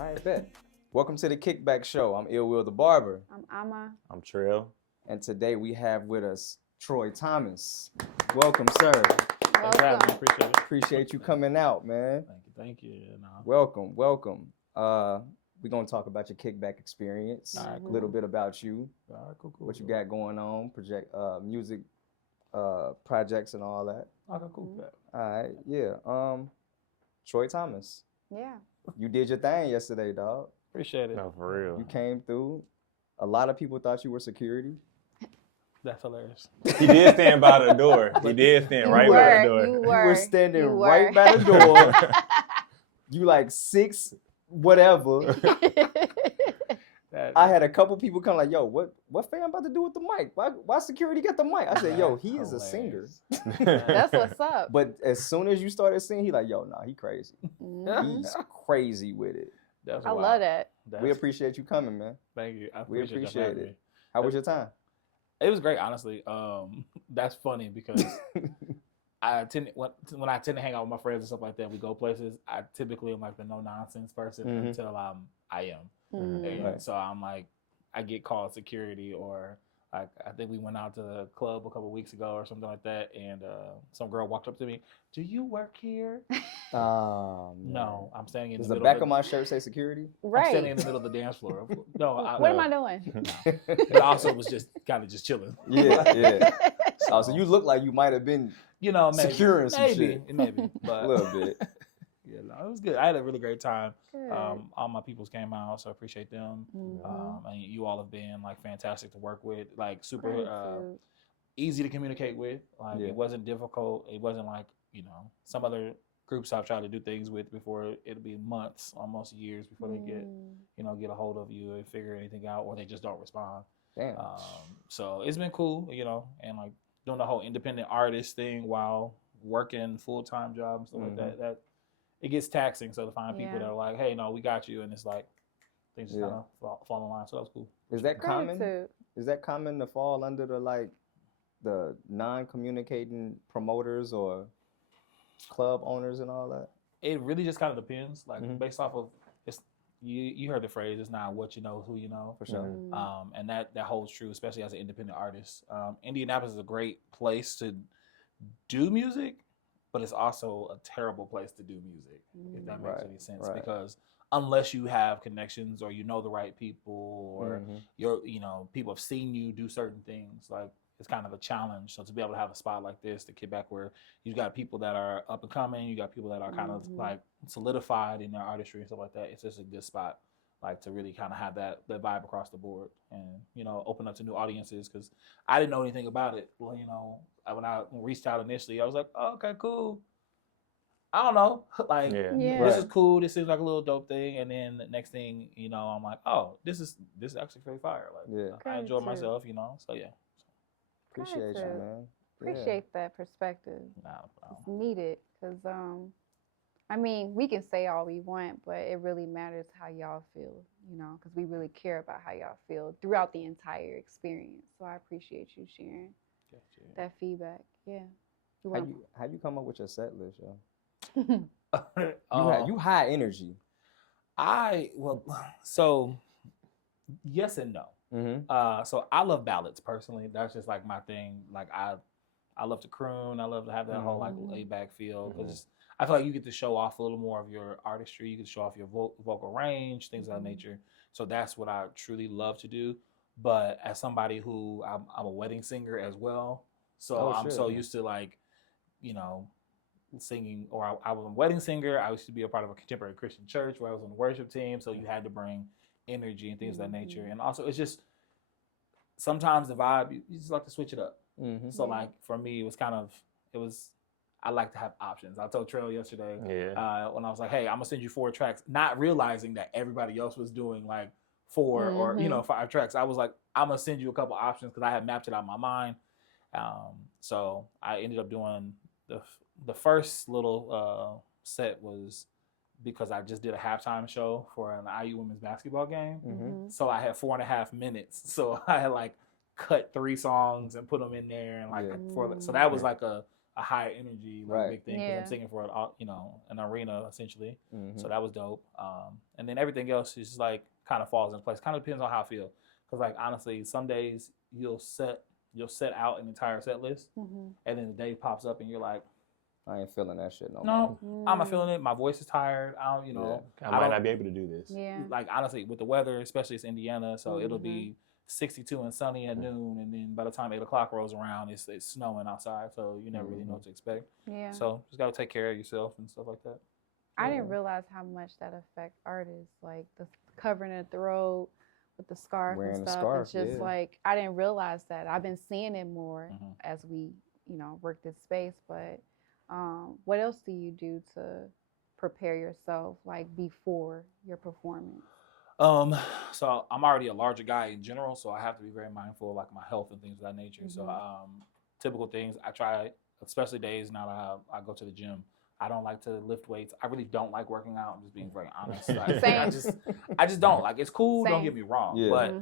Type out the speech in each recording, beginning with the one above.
All right, bet. Welcome to the KickBacks show. I'm Ill Will the Barber. I'm Amma. I'm Trill. And today we have with us Troy Thomas. Welcome, sir. Thanks for having me. Appreciate it. Appreciate you coming out, man. Thank you. Welcome. We're going to talk about your kickback experience, All right, a little bit about you, All right, cool. what you got going on, music projects and all that. Okay, cool. All right, yeah. Troy Thomas, Yeah. you did your thing yesterday, dog. Appreciate it. No, for real. You came through. A lot of people thought you were security. That's hilarious. He did stand by the door. He did stand You right were, by the door. you You were were standing you right were. by the door. You like 6 whatever. I had a couple people come like, yo, what fam about to do with the mic? Why security got the mic? I said, yo, he is a singer. That's what's up. But as soon as you started singing, he like, yo, nah, he crazy. Mhm. He's crazy with it. That's I wild. love that. We appreciate you coming, man. Thank you. I We appreciate appreciate you. it. How was your time? It was great, honestly. That's funny because when I tend to hang out with my friends and stuff like that, we go places. I typically am like the no nonsense person until I am. Mhm. And Right. so I'm like, I get called security, or like I think we went out to the club a couple weeks ago or something like that, and some girl walked up to me. Do you work here? No, I'm standing in Does the the middle. back of my shirt say security? I'm Right. standing in the middle of the dance floor. No, What am I doing? But also was just kind of just chilling. Yeah. Oh, so you look like you might have been You know, maybe, securing some maybe, shit. maybe, a but little bit. yeah, no, it was good. I had a really great time. Good. All my peoples came out, so I appreciate them. Mhm. And you all have been like fantastic to work with, like super Gratitude. easy to communicate with. Like Yeah. it wasn't difficult. It wasn't like some other groups I've tried to do things with before. It'll be months, almost years before they get get a hold of you and figure anything out, or they just don't respond. Damn. So it's been cool, and like doing the whole independent artist thing while working full-time job and stuff like that it gets taxing. So to find people that are like, hey, no, we got you, and it's like things just kind of fall in line. So that was cool. Is that common? Gratitude. Is that common to fall under the non-communicating promoters or club owners and all that? It really just kind of depends, like based off of it's. You heard the phrase, it's not what you know, it's who you know. For sure. And that holds true, especially as an independent artist. Indianapolis is a great place to do music, but it's also a terrible place to do music, if that makes any sense. Right. Because unless you have connections or you know the right people or people have seen you do certain things, like it's kind of a challenge. So to be able to have a spot like this, the Kickback, where you've got people that are up and coming, you got people that are kind of like solidified in their artistry and stuff like that, it's just a good spot, like to really kind of have that vibe across the board and open up to new audiences. Because I didn't know anything about it. Well, when I reached out initially, I was like, oh, okay, cool. I don't know, like this is cool. This seems like a little dope thing. And then the next thing, I'm like, oh, this is actually very fire. Like I enjoy myself, So yeah. Appreciate you, man. Appreciate that perspective. It's needed because, we can say all we want, but it really matters how y'all feel, because we really care about how y'all feel throughout the entire experience. So I appreciate you sharing that feedback. Yeah. How you come up with your set list, yo? You You high energy. So yes and no. So I love ballads personally. That's just like my thing. Like I love to croon. I love to have that whole like laid back feel, because I feel like you get to show off a little more of your artistry. You get to show off your vocal range, things of that nature. So that's what I truly love to do. But as somebody who I'm a wedding singer as well, so I'm so used to like, singing, or I was a wedding singer. I used to be a part of a contemporary Christian church where I was on the worship team. So you had to bring energy and things of that nature. And also it's just sometimes the vibe, you just like to switch it up. So like for me, I like to have options. I told Trail yesterday when I was like, hey, I'm gonna send you 4 tracks, not realizing that everybody else was doing like 4 or 5 tracks. I was like, I'm gonna send you a couple options because I had mapped it out in my mind. So I ended up doing the first little set was because I just did a halftime show for an IU women's basketball game. So I had 4.5 minutes. So I had like cut 3 songs and put them in there, and like so that was like a a high energy like Right. big thing because I'm singing for an arena essentially. Mm-hmm. So that was dope. And then everything else is just like kind of falls into place. Kind of depends on how I feel. Because like honestly, some days you'll set out an entire set list, and then the day pops up and you're like, I ain't feeling that shit no more. I'm not feeling it. My voice is tired. I might not be able to do this. Yeah. Like honestly, with the weather, especially it's Indiana, so it'll be 62 and sunny at noon, and then by the time 8 o'clock rolls around, it's snowing outside, so you never really know what to expect. Yeah. So just gotta take care of yourself and stuff like that. I didn't realize how much that affects artists, like the covering the throat with the scarf Wearing and the stuff. scarf, It's just like I didn't realize that. I've been seeing it more as we, work this space. But what else do you do to prepare yourself, like before your performance? So I'm already a larger guy in general, so I have to be very mindful of like my health and things of that nature. So typical things I try, especially days now that I go to the gym. I don't like to lift weights. I really don't like working out. I'm just being very honest. Like, I just don't. Like, it's cool. Same. Don't get me wrong. But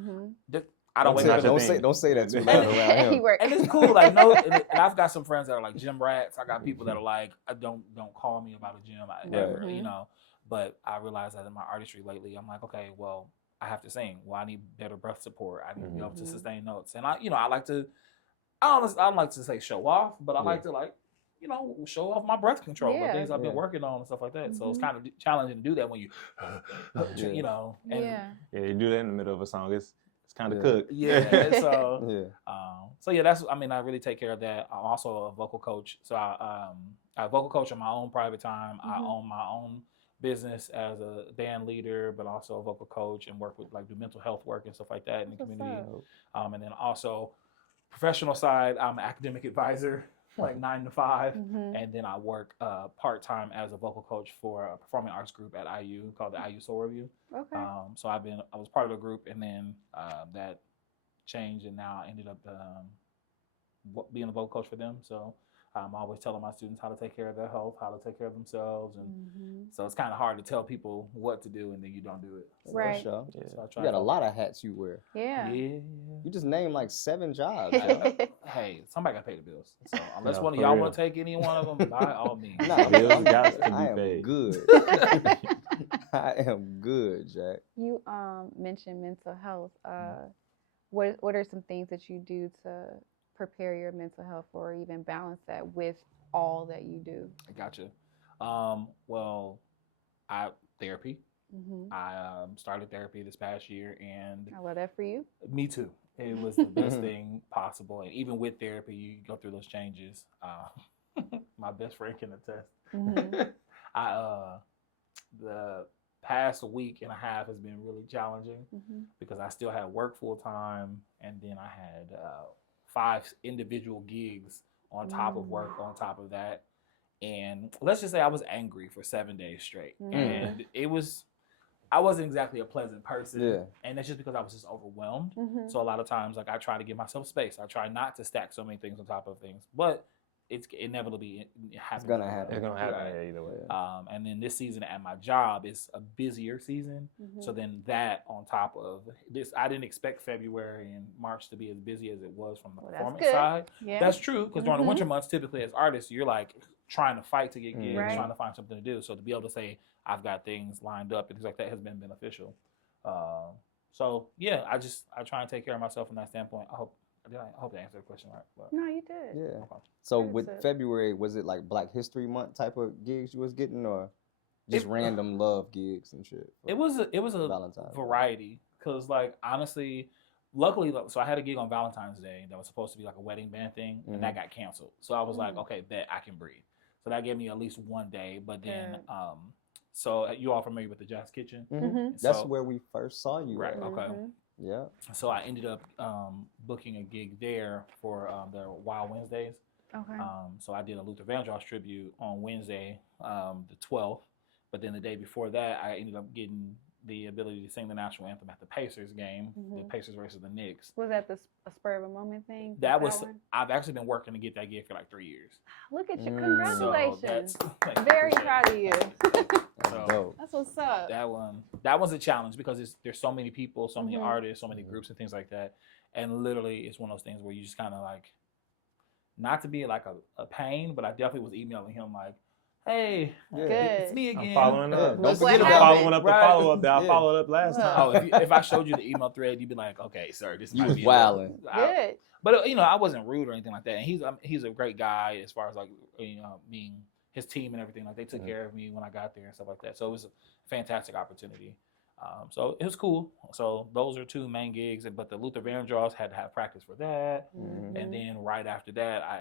I don't wake up. Don't say that too loud around him. And it's cool. Like, no. And I've got some friends that are like gym rats. I got people that are like, don't call me about a gym ever. But I realized that in my artistry lately, I'm like, okay, well, I have to sing. Well, I need better breath support. I need to be able to sustain notes. And I like to. I don't like to say show off, but I like to show off my breath control, the things I've been working on and stuff like that. So it's kind of challenging to do that when you, you do that in the middle of a song. It's kind of cooked. So that's. I mean, I really take care of that. I'm also a vocal coach, so I vocal coach in my own private time. I own my own business as a band leader, but also a vocal coach and work with do mental health work and stuff like that in the community. And then also professional side, I'm an academic advisor. Like 9 to 5, and then I work part-time as a vocal coach for a performing arts group at IU called the IU Soul Review. Okay. So I was part of the group, and then that changed, and now I ended up being a vocal coach for them. So I'm always telling my students how to take care of their health, how to take care of themselves, and so it's kind of hard to tell people what to do and then you don't do it. So, right. So you got a lot of hats you wear. Yeah. You just named like 7 jobs. Hey, somebody got to pay the bills. So unless one of y'all want to take any one of them, by all means. Bills got to I be paid. Good. I am good, Jack. You mentioned mental health. What are some things that you do to prepare your mental health or even balance that with all that you do? I gotcha. Therapy. I started therapy this past year, and I love that for you. Me too. It was the best thing possible, and even with therapy, you go through those changes. My best friend can attest. The past week and a half has been really challenging because I still had work full time, and then I had 5 individual gigs on top of work on top of that. And let's just say I was angry for 7 days straight. And I wasn't exactly a pleasant person. Yeah. And that's just because I was just overwhelmed. So a lot of times, I try to give myself space. I try not to stack so many things on top of things. But it's inevitably happens. It's gonna happen. It's gonna happen either way. And then this season at my job is a busier season. So then that on top of this, I didn't expect February and March to be as busy as it was from the performance side. Yeah. That's true, because during the winter months, typically as artists, you're trying to fight to get gigs, trying to find something to do. So to be able to say I've got things lined up and things like that has been beneficial. So yeah, I try and take care of myself from that standpoint. I hope I answered the question right. But, no, you did. Yeah. Okay. So with February, was it like Black History Month type of gigs you was getting, or just random love gigs and shit? It was a Valentine's variety, because honestly, luckily, so I had a gig on Valentine's Day that was supposed to be a wedding band thing, and that got canceled. So I was like, okay, bet I can breathe. So that gave me at least one day. But then, so you all familiar with the Jazz Kitchen? So, that's where we first saw you. Right. Okay. Yeah. So I ended up booking a gig there for their Wild Wednesdays. Okay. So I did a Luther Vandross tribute on Wednesday, the 12th. But then the day before that, I ended up getting the ability to sing the national anthem at the Pacers game, the Pacers versus the Knicks. Was that a spur of a moment thing? I've actually been working to get that gig for 3 years. Look at you. Congratulations. So very proud of you. That's what's up. That was a challenge because there's so many people, so many artists, so many groups and things like that. And literally it's one of those things where you just kind of not to be like a pain, but I definitely was emailing him like, hey, Yeah. it's me again. I'm following up. Don't Look forget what about Following up the Right. follow up that I Yeah. followed up last time. Oh, if I showed you the email thread, you'd be like, okay, sir, this You might was be wilding. Good. But I wasn't rude or anything like that. And he's a great guy as far as like being his team and everything. Like they took care of me when I got there and stuff like that. So it was a fantastic opportunity. So it was cool. So those are two main gigs. But the Luther Vandross had to have practice for that. Mhm. And then right after that, I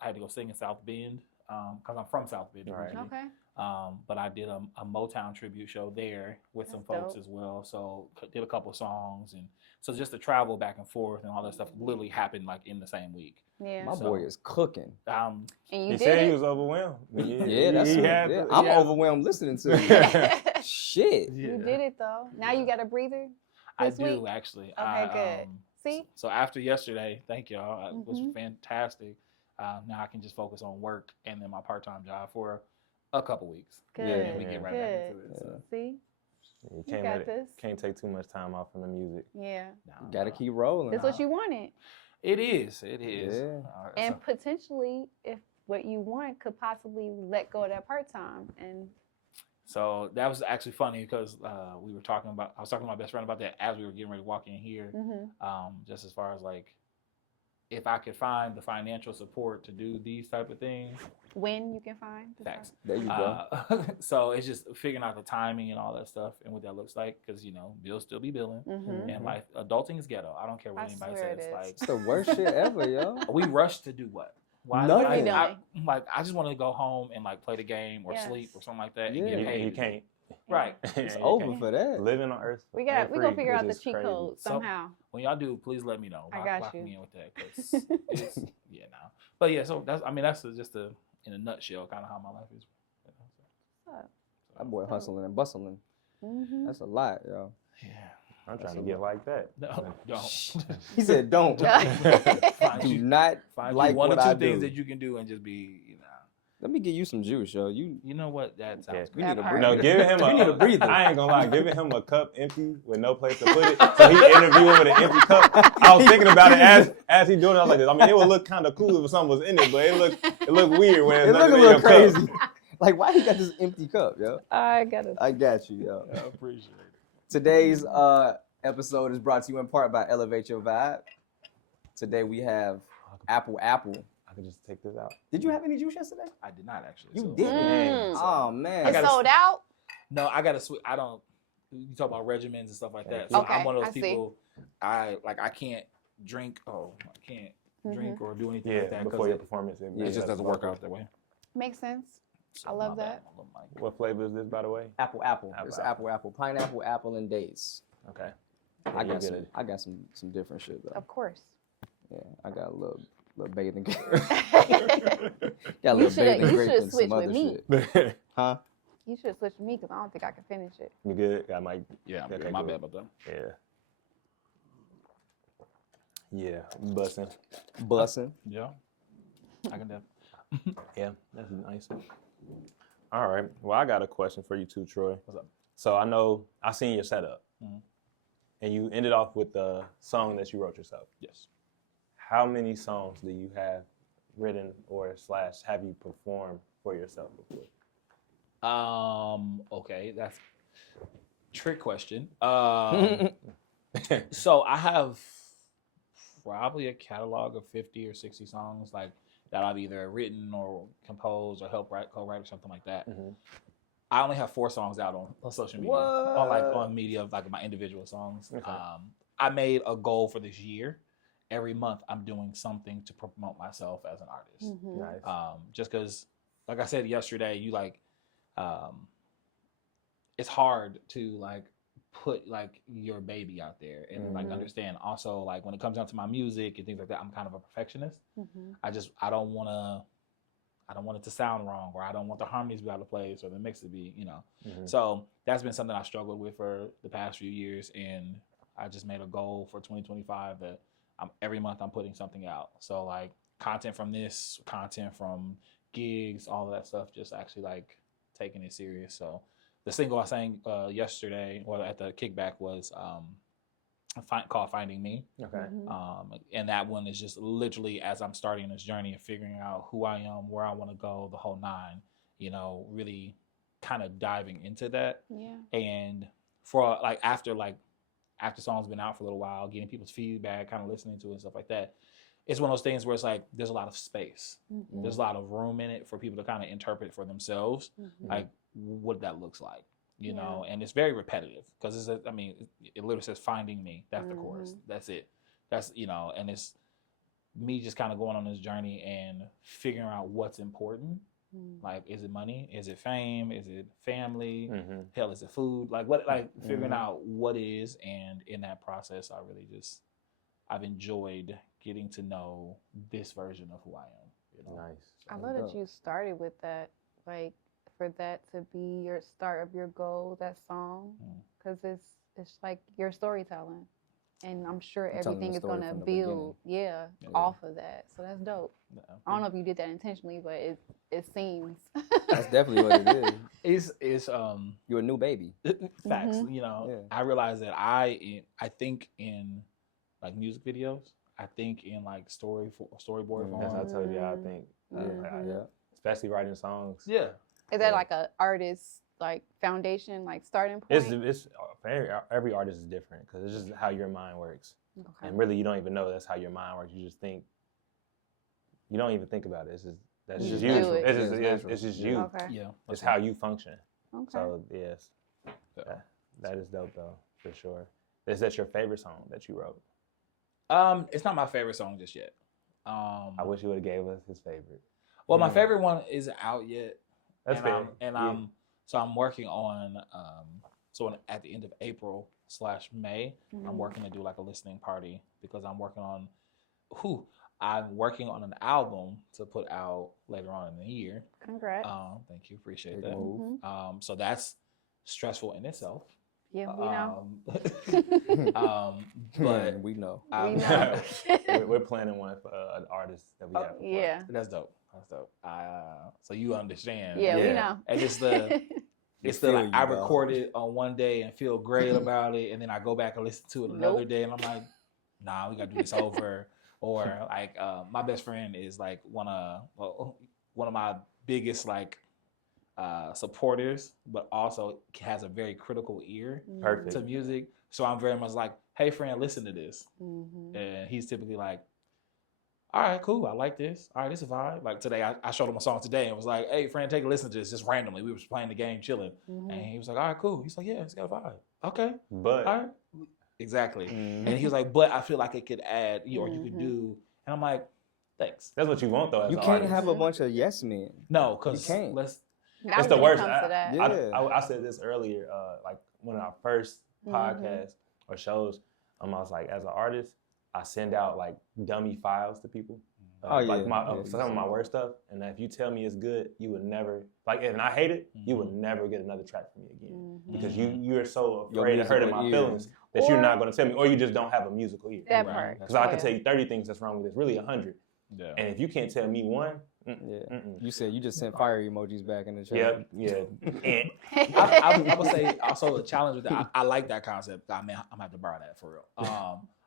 had to go sing in South Bend because I'm from South Bend Right. originally. Okay. But I did a Motown tribute show there with some That's folks dope. as well. So did a couple songs, and so just to travel back and forth and all that stuff literally happened like in the same week. Yeah. My So- boy is cooking. And you He did said he it. was overwhelmed. Yeah, that's it. Yeah, I'm overwhelmed listening to it. Shit. You did it though. Now you got a breather. I this do week? actually. Okay, good. See? So after yesterday, thank y'all. It was Mhm. fantastic. Now I can just focus on work and then my part-time job for a couple weeks. Good. Yeah. And we get right back into it. Yeah. So, See? You You can't got let it, this. can't take too much time off from the music. Yeah. no, Gotta no. keep rolling. That's what you wanted. It is. It is. Yeah. And potentially, if what you want could possibly let go of that part time. And So that was actually funny because I was talking to my best friend about that as we were getting ready to walk in here. Just as far as like, if I could find the financial support to do these type of things, when you can find the facts. There you go. So it's just figuring out the timing and all that stuff and what that looks like because bills still be billing and life. Adulting is ghetto. I don't care what I anybody swear says. it is. Like It's the worst shit ever, yo. we rush to do what? Why? Nothing. What are you I just want to go home and like play the game or Yes. sleep or something like that Yeah. and get You, paid. you can't. Right. It's you over can't. for that. Living on Earth. We ain't gonna free, figure out which the is cheat crazy. code somehow. When y'all do, please let me know. I got Lock you. me in with that because it's now. But yeah, so that's just in a nutshell kind of how my life is. That boy hustling and bustling. Mm-hmm. That's a lot, yo. Yeah. I'm trying to get like that. No, don't. He said, "Don't. Find Do you, not find like you one what or two I things do." that you can do and just be, Let me give you some juice, yo. You You know what? That sounds you great. need a part. breather. No, giving him You need a breather. I ain't gonna lie, giving him a cup empty with no place to put it. So he interviewing with an empty cup. I was thinking about it as he doing it. I was like this. I mean, it would look kind of cool if something was in it, but it looked weird when It it's look a nothing in little your crazy. cup. Like, why he got this empty cup, yo? I gotta. I got you, yo. I appreciate it. Today's episode is brought to you in part by Elevate Your Vibe. Today we have Apple. I could just take this out. Did you have any juice yesterday? I did not actually. You so- didn't? Mm. Oh man. I It's gotta- sold out. No, I gotta switch. I don't. You talk about regimens and stuff like that. Okay, So I'm one of I those see. people. I can't drink. Oh, I can't drink or do anything like Yeah, that before your because performance. it just doesn't work out that way. Makes sense. So I love my bad, that. my little mic. What flavor is this, by the way? Apple. It's apple. Pineapple, apple, and dates. Okay. I You got get some different shit though. Of course. Yeah, I got a little bathing. you Got a little bathing should grape have and switched some with other me. shit. Huh? You should have switched with me because I don't think I can finish it. You good? Got my Yeah, I'm Okay, good. My cool. bad about that. yeah, busting. Bussin'. Yeah. I can definitely. Yeah, that's nice. All right. Well, I got a question for you too, Troy. What's up? So I know I seen your setup, Mhm. and you ended off with the song that you wrote yourself. Yes. How many songs do you have written or / have you performed for yourself before? Okay, that's a trick question. So I have probably a catalog of 50 or 60 songs like that I've either written or composed or helped write, co-write or something like that. Mhm. I only have 4 songs out on social media, on media, like my individual songs. Okay. I made a goal for this year. Every month, I'm doing something to promote myself as an artist. Mm-hmm. Nice. Just because, like I said yesterday, it's hard to like put like your baby out there and like Mhm. understand. Also, like when it comes down to my music and things like that, I'm kind of a perfectionist. Mm-hmm. I don't want it to sound wrong, or I don't want the harmonies to be out of place or the mix to be, Mhm. So that's been something I struggled with for the past few years, and I just made a goal for 2025 that every month I'm putting something out. So like content from this, content from gigs, all of that stuff, just actually like taking it serious. So the single I sang yesterday, well, at the KickBack was called Finding Me. Okay. And that one is just literally as I'm starting this journey and figuring out who I am, where I want to go, the whole nine, you know, really kind of diving into that. Yeah. And for after songs been out for a little while, getting people's feedback, kind of listening to it and stuff like that, it's one of those things where it's like there's a lot of space. There's a lot of room in it for people to kind of interpret for themselves, like what that looks like. You know, and it's very repetitive because it literally says "Finding Me." That's the chorus. That's it. That's, you know, and it's me just kind of going on this journey and figuring out what's important. Like, is it money? Is it fame? Is it family? Hell, is it food? Like what? Like figuring out what is, and in that process, I've enjoyed getting to know this version of who I am. You know? Nice. I love that you started with that, like, for that to be your start of your goal, that song, because it's like your storytelling, and I'm sure everything is gonna build, off of that. So that's dope. Yeah. I don't know if you did that intentionally, but it seems. That's definitely what it is. It's you're a new baby. Facts. You know, I realize that I think in like music videos, I think in like storyboard form. That's how I told you. I think, especially writing songs. Yeah. Is that like a artist like foundation, like starting point? It's every artist is different because it's just how your mind works. Okay. And really, you don't even know that's how your mind works. You just think. You don't even think about it. That's just you. It's just you. Okay. Yeah. It's how you function. Okay. So yes, that is dope though, for sure. Is that your favorite song that you wrote? It's not my favorite song just yet. I wish you would have gave us his favorite. Well, my favorite one isn't out yet. That's fair. I'm working on at the end of April/May, I'm working to do like a listening party because I'm working on an album to put out later on in the year. Congrats. Thank you, appreciate that. So that's stressful in itself. Yeah, we know. But we know. We're planning one for an artist that we have. Yeah, that's dope. So you understand. Yeah, we know. And it's like I record it on one day and feel great about it, and then I go back and listen to it another day, and I'm like, nah, we gotta do this over. Or like my best friend is like one of my biggest like supporters, but also has a very critical ear to music. So I'm very much like, hey friend, listen to this. And he's typically like, all right, cool, I like this. All right, this is a vibe. Like today, I showed him a song today and was like, hey friend, take a listen to this just randomly. We were playing the game, chilling. And he was like, all right, cool. He's like, yeah, it's got a vibe. Okay. But all right. Exactly. And he was like, but I feel like it could add, or you could do. And I'm like, thanks. That's what you want though. As you an can't artist. have a bunch of yes men. No, because you can't. It's the worst. I I said this earlier, like one of our first podcasts or shows. I was like, as an artist, I send out like dummy files to people. Like some of my worst stuff, and if you tell me it's good, you would never if I hate it, you would never get another track from me again because you're so afraid of hurting my feelings that you're not going to tell me, or you just don't have a musical ear. That part. Because I can tell you 30 things that's wrong with it. It's really 100. Yeah. And if you can't tell me one, you said you just sent fire emojis back in the chat. Yeah. I would say also the challenge with that. I like that concept. I mean, I'm gonna have to borrow that for real.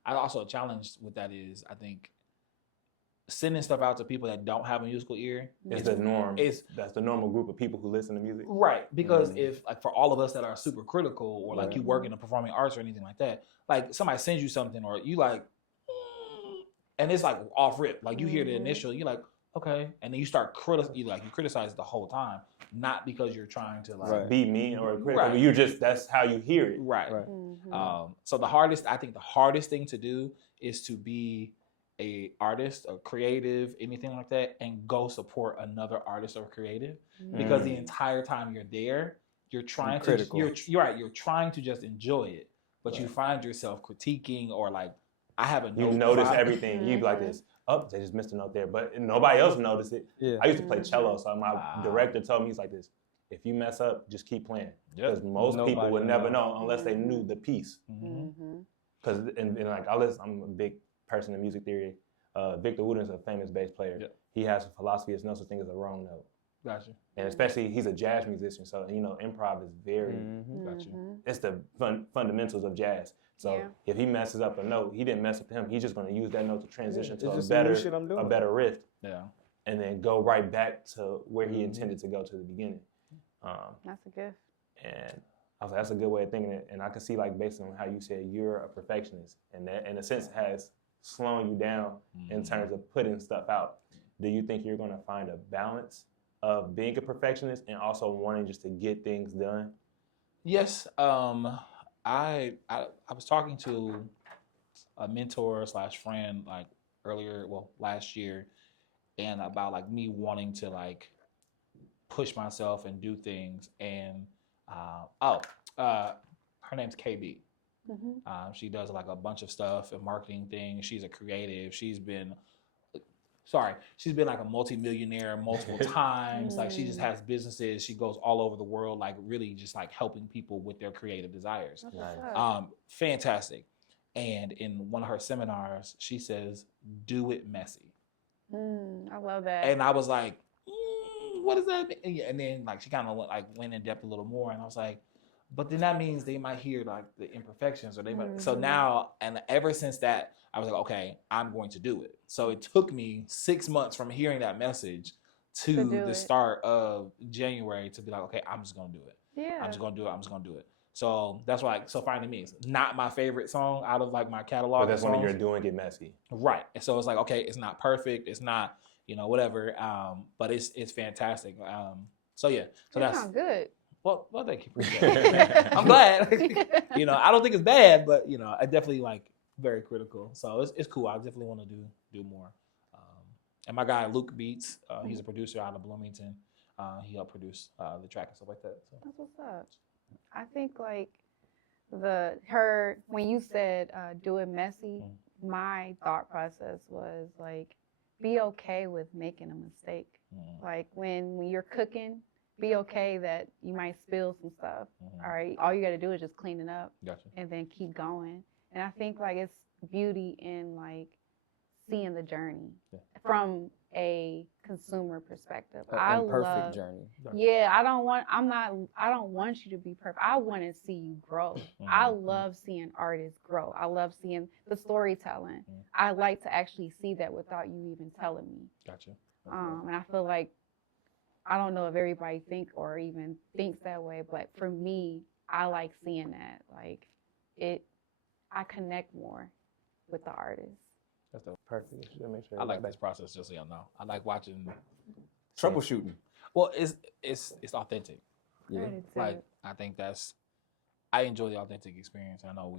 I also a challenge with that is I think sending stuff out to people that don't have a musical ear is the norm. That's the normal group of people who listen to music. Right. Because if like for all of us that are super critical or like you work in the performing arts or anything like that, like somebody sends you something or you like, and it's like off rip. Like you hear the initial, you're like, okay. And then you start you criticize it the whole time. Not because you're trying to like be mean or critical. Right. You just, that's how you hear it. Right. So I think the hardest thing to do is to be a artist or creative, anything like that, and go support another artist or creative because the entire time you're there, you're trying you're trying to just enjoy it, but you find yourself critiquing or like I have a note. You notice everything. You be like this. Oh, they just missed a note there, but nobody else noticed it. Yeah. I used to play cello, so my director told me, he's like this: if you mess up, just keep playing, because most people would never know unless they knew the piece. Because and like I'm a big person in music theory. Victor Wooten's a famous bass player. He has a philosophy: there's no such thing as a wrong note. Gotcha. And especially he's a jazz musician, so improv is very. Gotcha. It's the fundamentals of jazz. So if he messes up a note, he didn't mess with him. He's just going to use that note to transition to a better riff. Yeah. And then go right back to where he intended to go to the beginning. That's a gift. And I was like, that's a good way of thinking it. And I can see, like, based on how you said you're a perfectionist, and that in a sense has slowing you down in terms of putting stuff out. Do you think you're going to find a balance of being a perfectionist and also wanting just to get things done? Yes. I was talking to a mentor / friend like last year, and about like me wanting to like push myself and do things. And her name's KB. She does like a bunch of stuff and marketing things. She's a creative. She's been like a multi-millionaire multiple times. Like she just has businesses. She goes all over the world, like really just like helping people with their creative desires. Nice. Fantastic. And in one of her seminars, she says, "Do it messy." I love that. And I was like, what does that mean? And then like she kind of went in depth a little more, and I was like, but then that means they might hear like the imperfections, or they might. So now, and ever since that, I was like, okay, I'm going to do it. So it took me 6 months from hearing that message to the start of January to be like, okay, I'm just gonna do it. Yeah. I'm just gonna do it. I'm just gonna do it. So that's why So Finding Me is not my favorite song out of like my catalog. But that's when you're doing it messy. Right. And so it's like, okay, it's not perfect. It's not, whatever. But it's fantastic. So yeah. So that sounds good. Well, thank you. Appreciate it. I'm glad. I don't think it's bad, but I definitely like very critical. So it's cool. I definitely want to do more. And my guy Luke Beats, he's a producer out of Bloomington. He helped produce the track and stuff like that. So. That's what's up. I think like when you said do it messy, my thought process was like be okay with making a mistake. Like when you're cooking, be okay that you might spill some stuff. All right, all you got to do is just clean it up, and then keep going. And I think like it's beauty in like seeing the journey from a consumer perspective. I love journey. Yeah, I don't want you to be perfect. I want to see you grow. I love seeing artists grow. I love seeing the storytelling. I like to actually see that without you even telling me. Gotcha. And I feel like I don't know if everybody thinks that way, but for me, I like seeing that. Like I connect more with the artist. That's perfect. Make sure I like this process, just so y'all know. I like watching troubleshooting. Well, it's authentic. Yeah. Like I think I enjoy the authentic experience. I know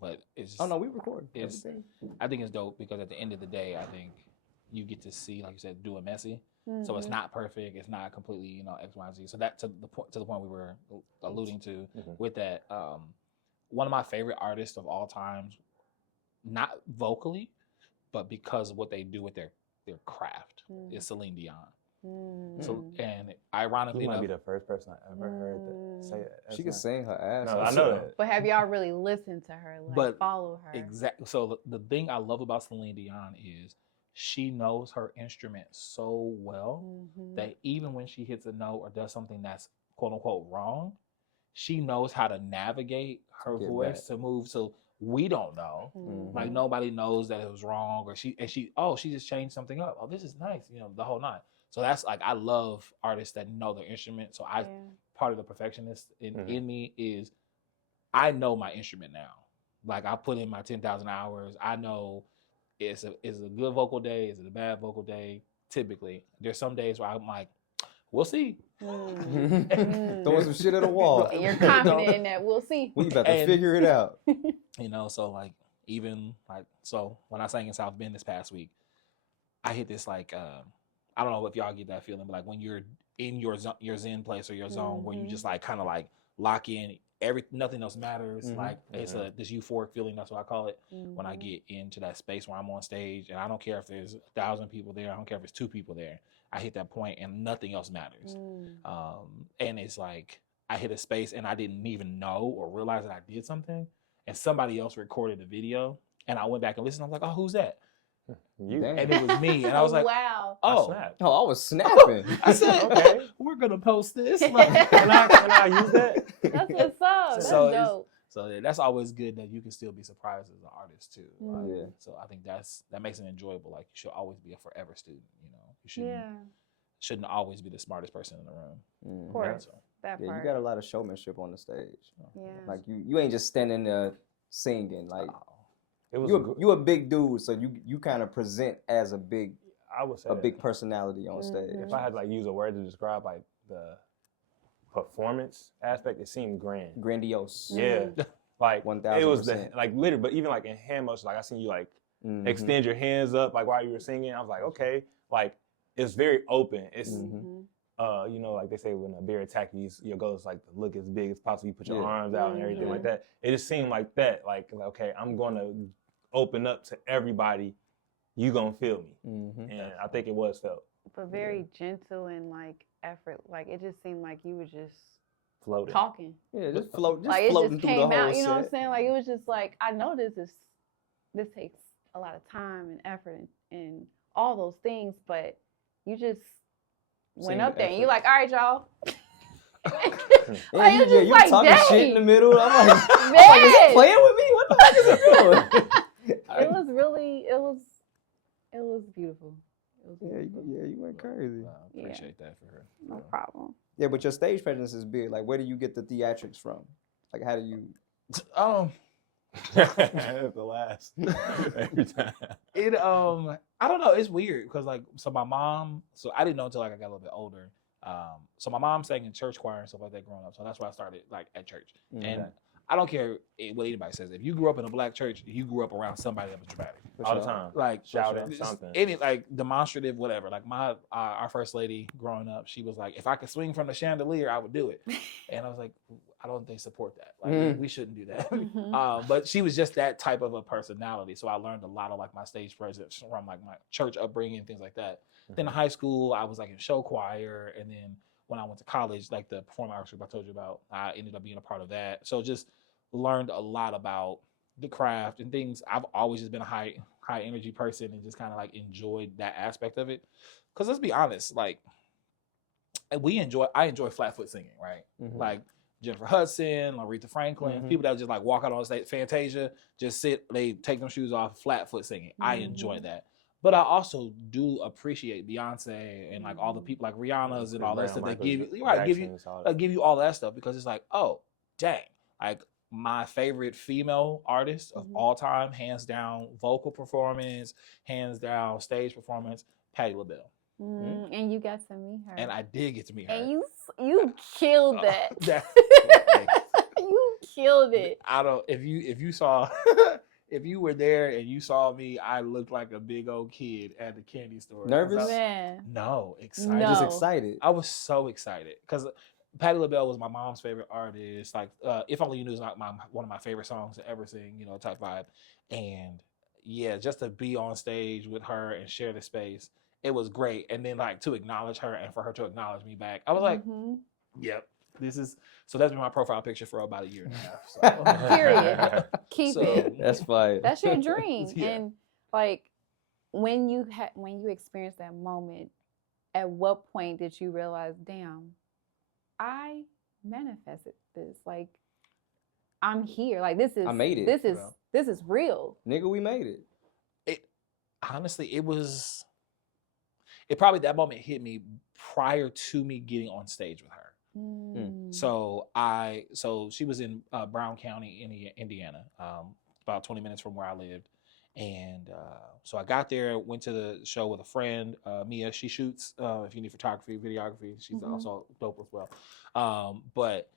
but it's just, we record. I think it's dope because at the end of the day, I think you get to see, like you said, do it messy. So it's not perfect. It's not completely, X, Y, Z. So that to the point we were alluding to with that. One of my favorite artists of all time, not vocally, but because of what they do with their craft, is Celine Dion. So, and ironically you might enough, be the first person I ever heard that say it. She can sing her ass. No, I know that. But have y'all really listened to her? Like follow her? Exactly. So the thing I love about Celine Dion is she knows her instrument so well that even when she hits a note or does something that's quote unquote wrong, she knows how to navigate her voice to move. So we don't know. Like nobody knows that it was wrong, or she just changed something up. Oh, this is nice, the whole nine. So that's like, I love artists that know their instrument. So part of the perfectionist in me is I know my instrument now. Like I put in my 10,000 hours. I know it's a good vocal day. Is it a bad vocal day? Typically, there's some days where I'm like, we'll see. Throwing some shit at a wall. You're confident in that. We'll see. We about to figure it out. So like even like so when I sang in South Bend this past week, I hit this like I don't know if y'all get that feeling, but like when you're in your zen place or your zone where you just like kind of like lock in. Nothing else matters. Like it's this euphoric feeling. That's what I call it. When I get into that space where I'm on stage, and I don't care if there's 1,000 people there. I don't care if it's 2 people there. I hit that point, and nothing else matters. And it's like I hit a space, and I didn't even know or realize that I did something. And somebody else recorded the video, and I went back and listened. I was like, "Oh, who's that?" And it was me. And I was like, wow. I was snapping. I said, okay, we're going to post this. Like, can I use that? That's what's up. That's dope. So that's always good that you can still be surprised as an artist too. Yeah. So I think that makes it enjoyable. Like you should always be a forever student. You know, you shouldn't always be the smartest person in the room. Of course, that part. You got a lot of showmanship on the stage. Yeah. Like you ain't just standing there singing. Like you a big dude, so you kind of present as a big. I would say a big personality on stage. If I had to like use a word to describe like the performance aspect, it seemed grandiose. Yeah, like 1,000%. It was like literally, but even like in hand motion, like I seen you like extend your hands up like while you were singing. I was like, okay, like it's very open. It's you know, like they say when a bear attacks you, your goal is like to look as big as possible. You put your arms out and everything like that. It just seemed like that. Like okay, I'm gonna open up to everybody. You gonna feel me, and I think it was felt. But very gentle and like effort. Like it just seemed like you were just floating, talking. Yeah, just floating. Like floating it just through came the whole out. You know set. what I'm saying? Like it was just like I know this takes a lot of time and effort and all those things, but you just went up there and you like, all right, y'all. Like, you were talking shit in the middle. I'm like, is he playing with me? What the fuck is he doing? It was beautiful. Yeah, you went crazy. Wow, appreciate that for her. No problem. Yeah, but your stage presence is big. Like, where do you get the theatrics from? Like, how do you? That's the last every time. I don't know. It's weird because like, so my mom. So I didn't know until like I got a little bit older. So my mom sang in church choir and stuff like that growing up. So that's why I started like at church. And I don't care what anybody says. If you grew up in a black church, you grew up around somebody that was dramatic all the time. Like shouting something, any like demonstrative, whatever. Like my our first lady growing up, she was like, if I could swing from the chandelier, I would do it. And I was like, I don't think they support that. Like we shouldn't do that. But she was just that type of a personality. So I learned a lot of like my stage presence from like my church upbringing and things like that. Then in high school, I was like in show choir, and then when I went to college, like the performing arts group I told you about, I ended up being a part of that. So just learned a lot about the craft and things. I've always just been a high energy person and just kind of like enjoyed that aspect of it. Because let's be honest, like I enjoy flat foot singing, right? Like Jennifer Hudson, Aretha Franklin, people that just like walk out on stage, Fantasia, just sit, they take them shoes off, flat foot singing. I enjoy that. But I also do appreciate Beyonce and like all the people like Rihanna's and all that stuff that give you all that stuff, because it's like, oh, dang, like my favorite female artist of all time, hands down, vocal performance, hands down, stage performance, Patti Labelle. And you got to meet her. And I did get to meet her. And you killed that. You killed it. If you saw if you were there and you saw me, I looked like a big old kid at the candy store. Nervous? No, excited. Just excited. I was so excited because Patti LaBelle was my mom's favorite artist. Like, If Only You Knew is not one of my favorite songs to ever sing, you know, type vibe. And yeah, just to be on stage with her and share the space, it was great. And then like to acknowledge her and for her to acknowledge me back, I was like, yep. So that's been my profile picture for about a year and a half. So. Period. Keep it. That's fine. That's your dream. And like when you experienced that moment, at what point did you realize, damn, I manifested this? Like I'm here. Like I made it. This is real. Nigga, we made it. Honestly, it probably that moment hit me prior to me getting on stage with her. So she was in Brown County, Indiana, about 20 minutes from where I lived. And so I got there, went to the show with a friend, Mia. She shoots, if you need photography, videography. She's also dope as well. But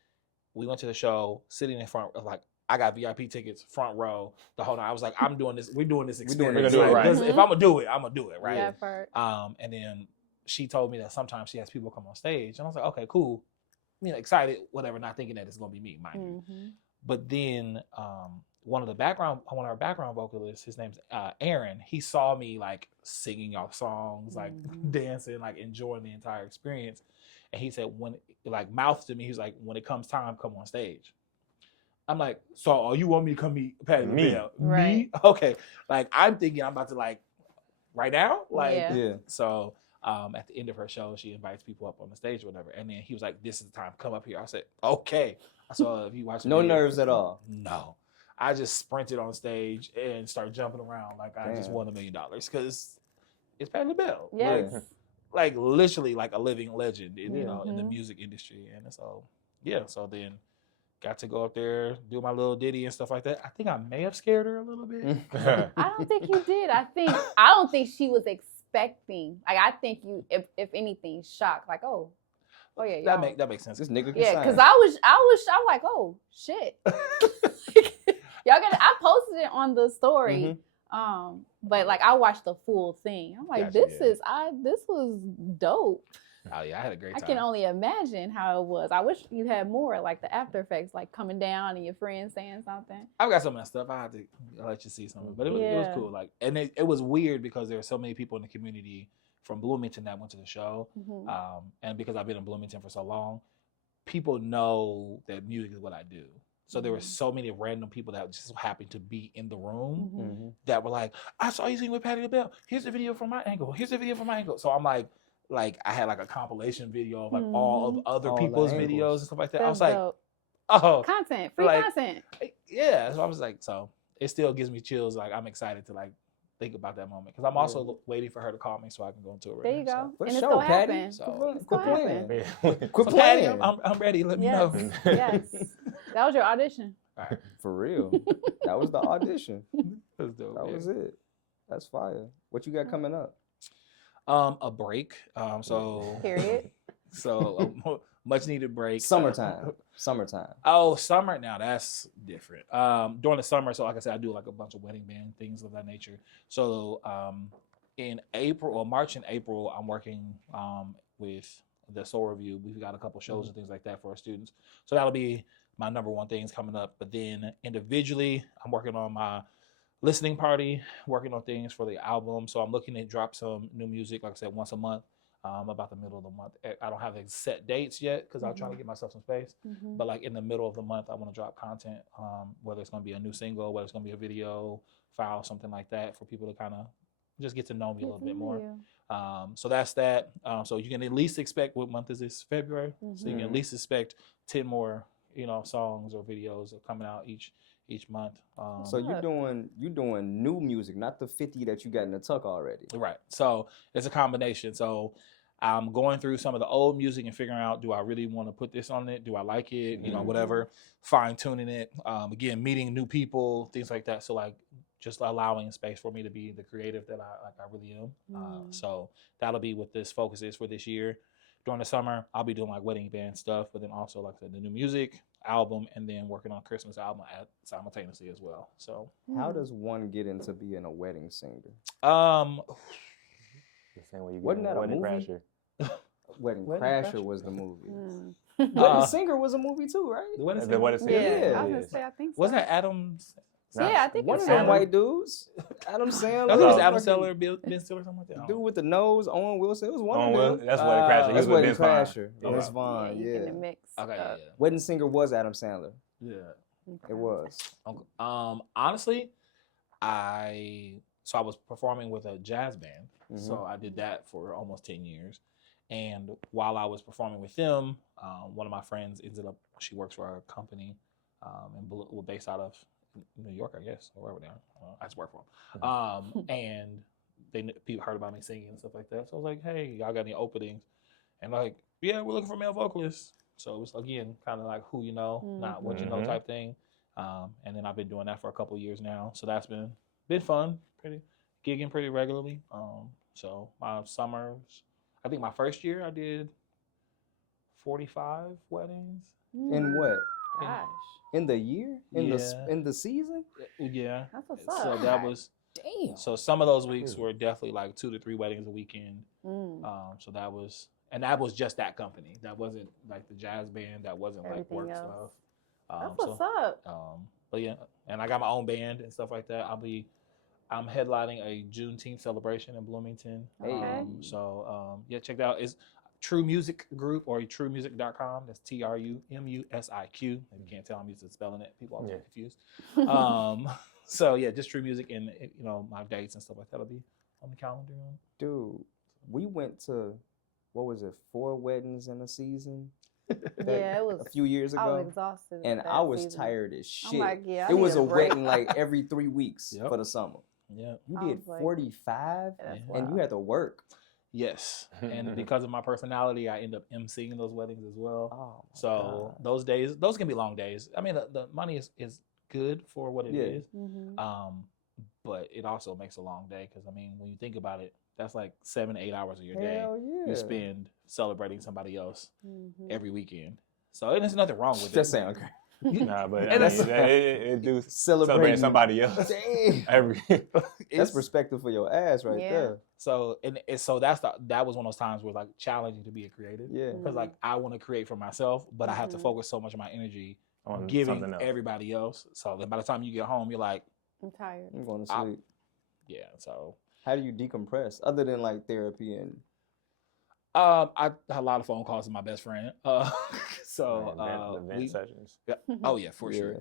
we went to the show, sitting in front of like, I got VIP tickets, front row, the whole night. I was like, I'm doing this. We're doing this experience. We're gonna do it right. If I'm gonna do it, I'm gonna do it, right? That part. And then she told me that sometimes she has people come on stage, and I was like, okay, cool. You know, excited, whatever, not thinking that it's gonna be me, mind you. But then one of our background vocalists, his name's Aaron, he saw me like singing our songs, like dancing, like enjoying the entire experience. And he said, mouthed to me, he was like, when it comes time, come on stage. I'm like, so you want me to come meet Patti LaBelle? Right. Me? Okay. Like I'm thinking I'm about to like right now? Like, Yeah. So at the end of her show, she invites people up on the stage or whatever. And then he was like, this is the time, come up here. I said, okay. So if you watch the No video, nerves at all. No. I just sprinted on stage and started jumping around like I just won $1 million because it's Patti LaBelle. Yes. Like literally like a living legend in, in the music industry. And so, so then got to go up there, do my little ditty and stuff like that. I think I may have scared her a little bit. I don't think you did. I don't think she was expecting. Like, I think you, if anything, shocked. Like, oh yeah, that makes sense. This nigga can yeah, because sing. I'm like, oh shit. Y'all I posted it on the story. But like I watched the full thing. I'm like, this was dope. Oh yeah, I had a great time. I can only imagine how it was. I wish you had more, like the after effects, like coming down and your friends saying something. I've got some of that stuff. I had to let you see some of it, but it was cool. Like, and it was weird because there are so many people in the community from Bloomington that went to the show, and because I've been in Bloomington for so long, people know that music is what I do. So there were so many random people that just happened to be in the room that were like, I saw you sing with Patti LaBelle. Here's a video from my angle. Here's a video from my angle. So I'm like I had like a compilation video of like all of other people's videos and stuff like that. I was like, oh, content, free content. Yeah. So I was like, so it still gives me chills. Like I'm excited to like think about that moment because I'm also waiting for her to call me so I can go into it. There you go. For and sure, Patti. Quit playing. Quit playing. I'm ready. Let me know. Yes. That was your audition. For real. That was the audition. That's dope, that was it. That's fire. What you got coming up? A break. Period. So much needed break. Summertime. Oh, summer now. That's different. During the summer, so like I said, I do like a bunch of wedding band things of that nature. So in March and April, I'm working with the Soul Review. We've got a couple shows and things like that for our students. So that'll be my number one things coming up. But then individually, I'm working on my listening party, working on things for the album. So I'm looking to drop some new music, like I said, once a month, about the middle of the month. I don't have the set dates yet because I'm trying to get myself some space. But like in the middle of the month, I want to drop content, whether it's going to be a new single, whether it's going to be a video file, something like that for people to kind of just get to know me a little bit more. So that's that. So you can at least expect, what month is this? February. So you can at least expect 10 more, songs or videos coming out each month. So you're doing new music, not the 50 that you got in the tuck already. Right. So it's a combination. So I'm going through some of the old music and figuring out, do I really want to put this on it? Do I like it? Whatever. Fine tuning it. Again, meeting new people, things like that. So like just allowing space for me to be the creative that I really am. So that'll be what this focus is for this year. During the summer, I'll be doing like wedding band stuff, but then also like I said, the new music album, and then working on Christmas album simultaneously as well. So how does one get into being a wedding singer? The same way you Wasn't that a Wedding movie? Crasher. Wedding Crasher was the movie. Mm. Wedding Singer was a movie too, right? the wedding The singer? Wedding Singer. Yeah, I was gonna say, I think so. Wasn't that Adam's? Yeah, I think One it's of them Adam. white dudes. Adam Sandler. I think it was Adam fucking Sandler, Ben Stiller, something like that. Dude with the nose, Owen Wilson. It was one Oh, of well, them. that's Wedding Crasher. He That's was with Wedding Vince Vaughn. Crasher. Oh, Vince wow. Vaughn, You yeah. can mix. Okay, up. yeah. Wedding Singer was Adam Sandler. Yeah. It was. Honestly, I was performing with a jazz band. So I did that for almost 10 years. And while I was performing with them, one of my friends she works for a company and we're based out of New York, I guess, or wherever they are. I just work for them. And people heard about me singing and stuff like that. So I was like, hey, y'all got any openings? And like, yeah, we're looking for male vocalists. So it was, again, kind of like who you know, not what you know type thing. And then I've been doing that for a couple of years now. So that's been fun, gigging pretty regularly. So my summers, I think my first year I did 45 weddings. In what? Gosh. In the year? In the season? Yeah. That's what's up. So that was, damn. So some of those weeks were definitely like 2 to 3 weddings a weekend. So that was just that company. That wasn't like the jazz band. That wasn't like Everything work else. stuff. That's what's up. But yeah, and I got my own band and stuff like that. I'm headlining a Juneteenth celebration in Bloomington. Okay. Yeah, check that out. It's True Music Group or truemusic.com. That's TRUMUSIQ. If you can't tell, I'm used to spelling it. People always get confused. So yeah, just True Music, and my dates and stuff like that will be on the calendar. Dude, we went to, what was it, 4 weddings in a season? Yeah, it was a few years ago. I was exhausted. And I was tired as shit. I'm like, yeah, it was a wedding like every 3 weeks for the summer. Yeah. You did 45 and you had to work. Yes. And because of my personality, I end up emceeing those weddings as well. Oh, so God. those days, those can be long days. I mean, the money is good for what it is. But it also makes a long day because, I mean, when you think about it, that's like 7-8 hours of your day you spend celebrating somebody else every weekend. So there's nothing wrong with it. That sounds great. Nah, but I mean, it do celebrating somebody else. Damn. That's perspective for your ass right there. So so that was one of those times where it's like challenging to be a creative. Yeah. Because like I want to create for myself, but I have to focus so much of my energy on giving everybody else. So then by the time you get home, you're like, I'm tired. I'm going to sleep. Yeah. So how do you decompress other than like therapy and? I had a lot of phone calls with my best friend. The vent sessions. Yeah, oh yeah, for sure.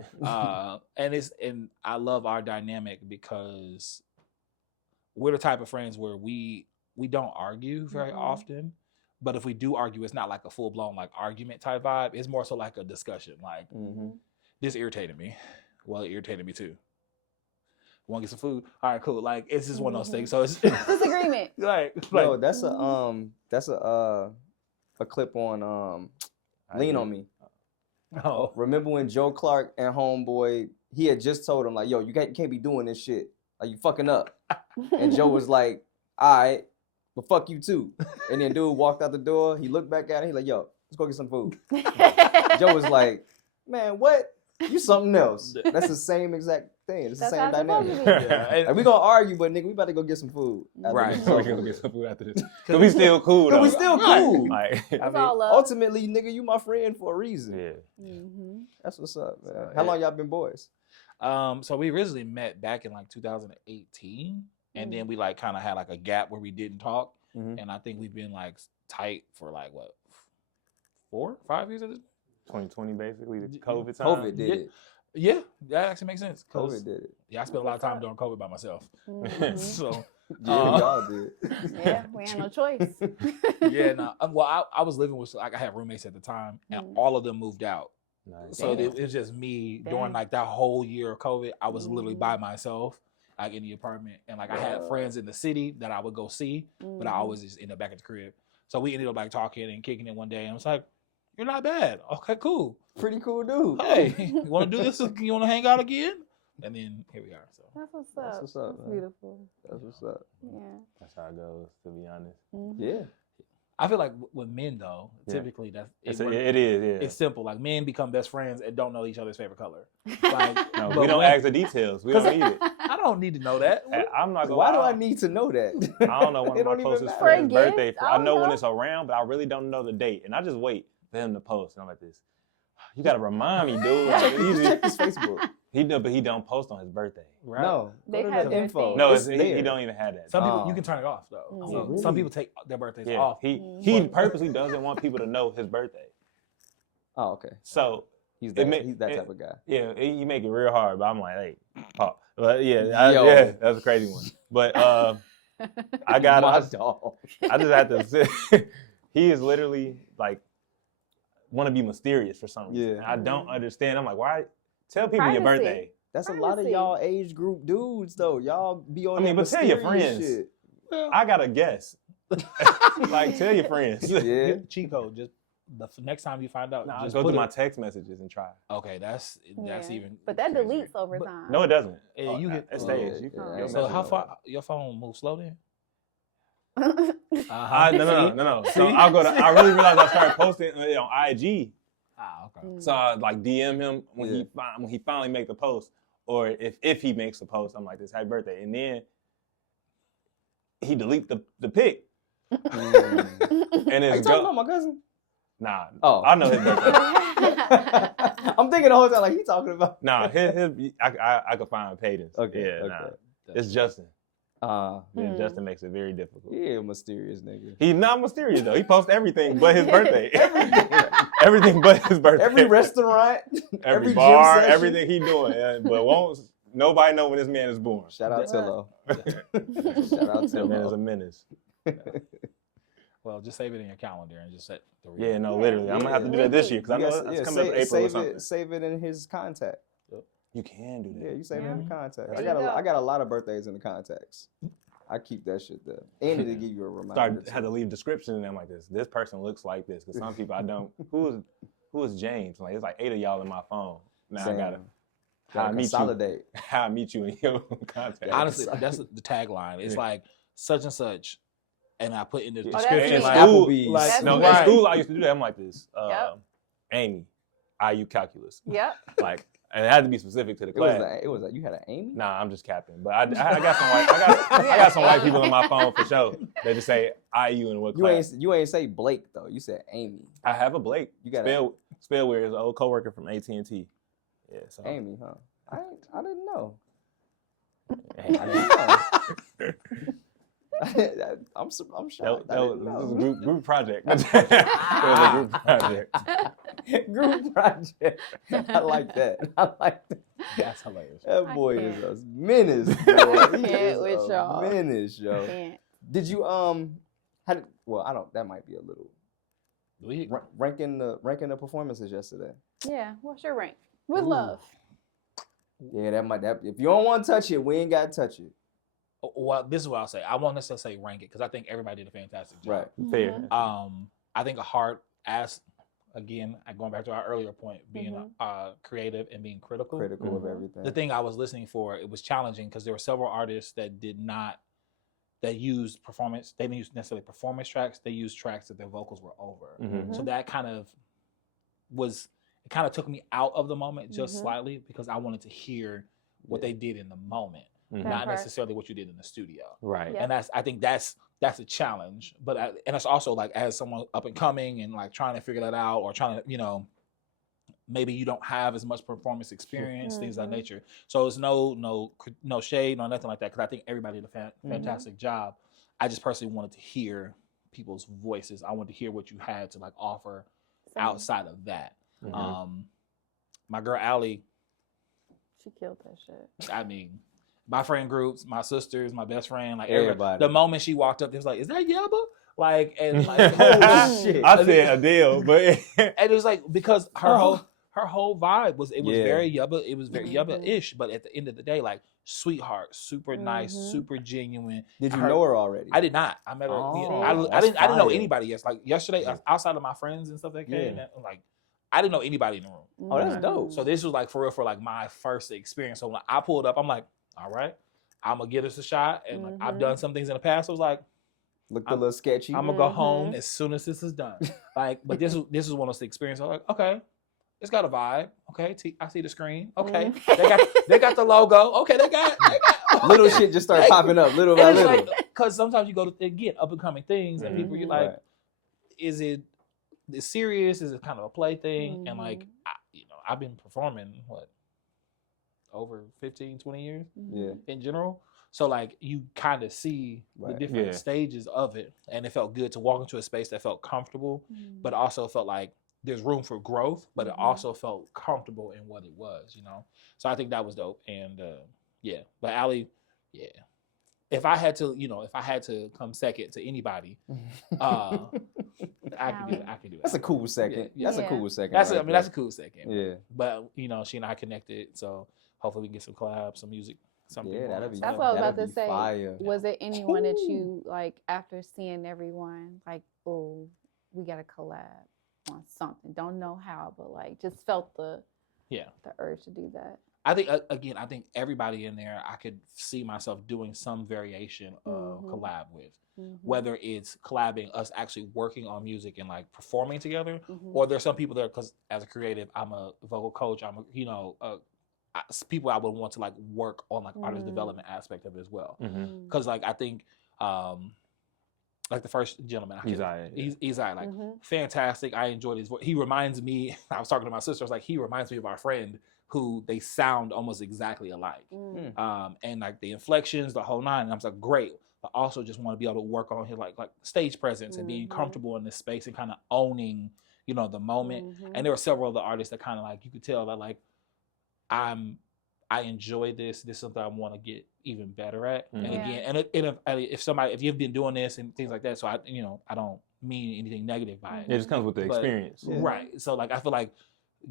And I love our dynamic because we're the type of friends where we don't argue very often, but if we do argue, it's not like a full blown like argument type vibe. It's more so like a discussion. Like this irritated me. Well, it irritated me too. Want to get some food? All right, cool. Like it's just one of those things. So it's disagreement. No, that's a clip on Lean on Me. Oh, remember when Joe Clark and Homeboy, he had just told him like, yo, you can't be doing this shit. Like you fucking up. And Joe was like, all right, but fuck you too. And then dude walked out the door. He looked back at him. He like, yo, let's go get some food. Joe was like, man, what? You something else. That's the same exact thing. It's the same dynamic. Like, we gonna argue, but nigga, we about to go get some food. Right. We're gonna get some food after this. Cause we still cool though. We still cool. Like, I mean, all love. Ultimately, nigga, you my friend for a reason. Yeah. That's what's up, man. How long y'all been boys? So we originally met back in like 2018, and then we like kind of had like a gap where we didn't talk, and I think we've been like tight for like what 4-5 years at this. 2020 basically, the COVID time. COVID did it. Yeah, that actually makes sense. COVID did it. Yeah, I spent a lot of time during COVID by myself. So y'all did. Yeah, we had no choice. Yeah, no. Well, I was living with like I had roommates at the time, and all of them moved out. Nice. So it was just me during like that whole year of COVID. I was literally by myself, like in the apartment, and like I had friends in the city that I would go see, but I always just end up back at the crib. So we ended up like talking and kicking it one day, and I was like, "You're not bad. Okay, cool. Pretty cool dude. Hey, you want to do this? You want to hang out again?" And then here we are. So that's what's up. That's what's up. That's beautiful. That's what's up. Yeah. That's how it goes. To be honest. Yeah. I feel like with men though, typically it is. Yeah. It's simple. Like men become best friends and don't know each other's favorite color. Like no, we don't ask the details. We don't need it. I don't need to know that. I'm not gonna. Why do I need to know that? I don't know one of my closest friends' birthday. I know when it's around, but I really don't know the date, and I just wait for him to post. And I'm like this. You gotta remind me, dude. Like, check his Facebook. But he don't post on his birthday. Right? No, they have their info. thing. No, he don't even have that. Some people you can turn it off though. So really? some people take their birthdays off. He purposely doesn't want people to know his birthday. Oh, okay. So he's that type of guy. Yeah, he make it real hard. But I'm like, hey, Paul. But yeah, that's a crazy one. But I got my dog. I just have to say, he is literally like want to be mysterious for some reason. Yeah. I don't understand. I'm like, why? Tell people your birthday. That's a lot of y'all age group dudes though. Y'all be on. But tell your friends. Shit. I got a guess. Like, tell your friends. Yeah. Cheat code. Just the next time you find out, just go through my text messages and try. Okay, that's even. But that deletes over time. No, it doesn't. It stays. So how far your phone moves slow then? No. So I'll go to. I really realized I started posting on IG. Okay. So I like DM him when he finally make the post, or if he makes the post, I'm like, this happy birthday, and then he delete the pic. And it's you talking about my cousin? Nah. Oh, I know his birthday. I'm thinking the whole time like he talking about. Nah, I could find Peyton's. Okay. Yeah, okay. Nah. It's Justin. Justin makes it very difficult. Yeah, mysterious nigga. He's not mysterious though. He posts everything but his birthday. Everything but his birthday. Every restaurant, every bar, everything he doing. But won't Nobody know when this man is born. Shout out Tillo. Shout out That man is Tillo. a menace. Well, just save it in your calendar and just set the real. Yeah, no, literally. I'm gonna have to do that this year because I know it's coming up April or something. Save it in his contact. You can do that. Yeah, you save it in the contacts. There you go. I got a lot of birthdays in the contacts. I keep that shit there. And it'll give you a reminder. Had to leave description in them like this. This person looks like this because some people I don't. Who is James? Like it's like 8 of y'all in my phone. Now Same. I gotta consolidate. How I meet you in your contact. Honestly, that's the tagline. It's like such and such, and I put in the that's description me. like Applebee's. That's no, me. in school I used to do that. I'm like this. Yep. Amy, IU calculus. Yep. Like, and it had to be specific to the class. You had an Amy? Nah, I'm just capping. But I got some white. I got some white people on my phone for sure. They just say IU in what class. You ain't say Blake though. You said Amy. I have a Blake. You got Spell weird is an old coworker from AT&T. Yeah, so Amy, huh? I didn't know. Hey, I'm shocked. that was a group project. Group project. I like that. that's hilarious. That boy is can't. a menace. Boy. I He can't is with a y'all. menace, yo. Can't. Did you that might be a little ranking the performances yesterday. Yeah. What's your rank? With love. Yeah, that if you don't want to touch it, we ain't got to touch it. Well, this is what I'll say. I won't necessarily say rank it because I think everybody did a fantastic job. Right. Fair. I think a hard ass, again, going back to our earlier point, being creative and being critical. Critical of everything. The thing I was listening for, it was challenging because there were several artists that used performance. They didn't use necessarily performance tracks. They used tracks that their vocals were over. Mm-hmm. So that kind of took me out of the moment just slightly because I wanted to hear what they did in the moment, not necessarily what you did in the studio. Right. Yeah. And I think that's a challenge. But and it's also like as someone up and coming and like trying to figure that out or trying to, maybe you don't have as much performance experience, things of that nature. So it's no shade, no nothing like that because I think everybody did a fantastic job. I just personally wanted to hear people's voices. I wanted to hear what you had to like offer outside of that. My girl Allie, She killed that shit. I mean, my friend groups, my sisters, my best friend, like Everybody. The moment she walked up, they was like, "Is that Yabba?" Like, and like, holy shit. I said Adele, but and it was like because her whole vibe was very Yabba. It was very Yabba-ish, but at the end of the day, like sweetheart, super nice, super genuine. Did you know her already? I did not. I met her. Oh, I didn't know fire. anybody else. Like yesterday, outside of my friends and stuff that came, like I didn't know anybody in the room. Oh, that's dope. So this was like for real for like my first experience. So when I pulled up, I'm like, all right, I'm gonna give this a shot. And like I've done some things in the past. I was like, looked a little sketchy. I'm gonna go home as soon as this is done. Like, but this is one of those experiences. I'm like, okay, it's got a vibe. Okay, I see the screen. Okay, they got the logo. Okay, they got little shit just started popping up little by little. Because sometimes you go to get up and coming things, and people you're like, is it serious? Is it kind of a play thing? And like, I've been performing over 15, 20 years in general. So like you kind of see the different stages of it, and it felt good to walk into a space that felt comfortable, but also felt like there's room for growth, but it also felt comfortable in what it was, So I think that was dope, and but Allie, if I had to come second to anybody, I could do that. That's a cool second. That's a cool second. That's a cool second. Yeah. But she and I connected, so hopefully we can get some collabs, some music. That'd be. That's what I was about to say. Fire. Was it anyone that you like after seeing everyone like, oh, we got to collab on something? Don't know how, but like just felt the urge to do that. I think everybody in there, I could see myself doing some variation of collab with, whether it's collabing, us actually working on music and like performing together, or there's some people there because as a creative, I'm a vocal coach. I'm people I would want to like work on like artist development aspect of it as well. Because like I think like the first gentleman, he's like fantastic. I enjoyed his voice. He reminds me. I was talking to my sister. I was like, he reminds me of our friend who they sound almost exactly alike. And like the inflections, the whole nine. And I was like, great. But also just want to be able to work on his like stage presence and being comfortable in this space and kind of owning, the moment. And there were several other artists that kind of like you could tell that like I enjoy this. This is something I want to get even better at. Mm-hmm. And again, if you've been doing this and things like that, so I don't mean anything negative by it. It just comes with the experience. Right. So like, I feel like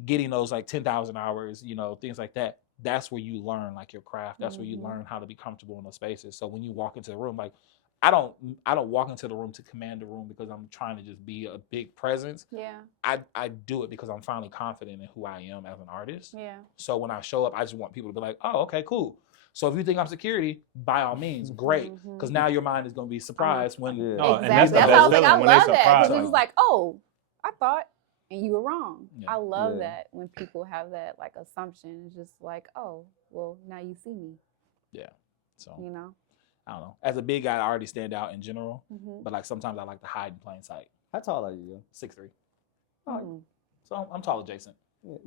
getting those like 10,000 hours, things like that, that's where you learn like your craft. That's where you learn how to be comfortable in those spaces. So when you walk into the room, like I don't walk into the room to command the room because I'm trying to just be a big presence. Yeah. I do it because I'm finally confident in who I am as an artist. Yeah. So when I show up, I just want people to be like, oh, okay, cool. So if you think I'm security, by all means, great. Because now your mind is going to be surprised when... Exactly. And that's how I was like, I love that. Because it's like, oh, I thought, and you were wrong. Yeah. I love that when people have that like assumption. It's just like, oh, well, now you see me. Yeah. So, I don't know. As a big guy, I already stand out in general. But like sometimes I like to hide in plain sight. How tall are you? 6'3". So I'm tall adjacent. Yeah.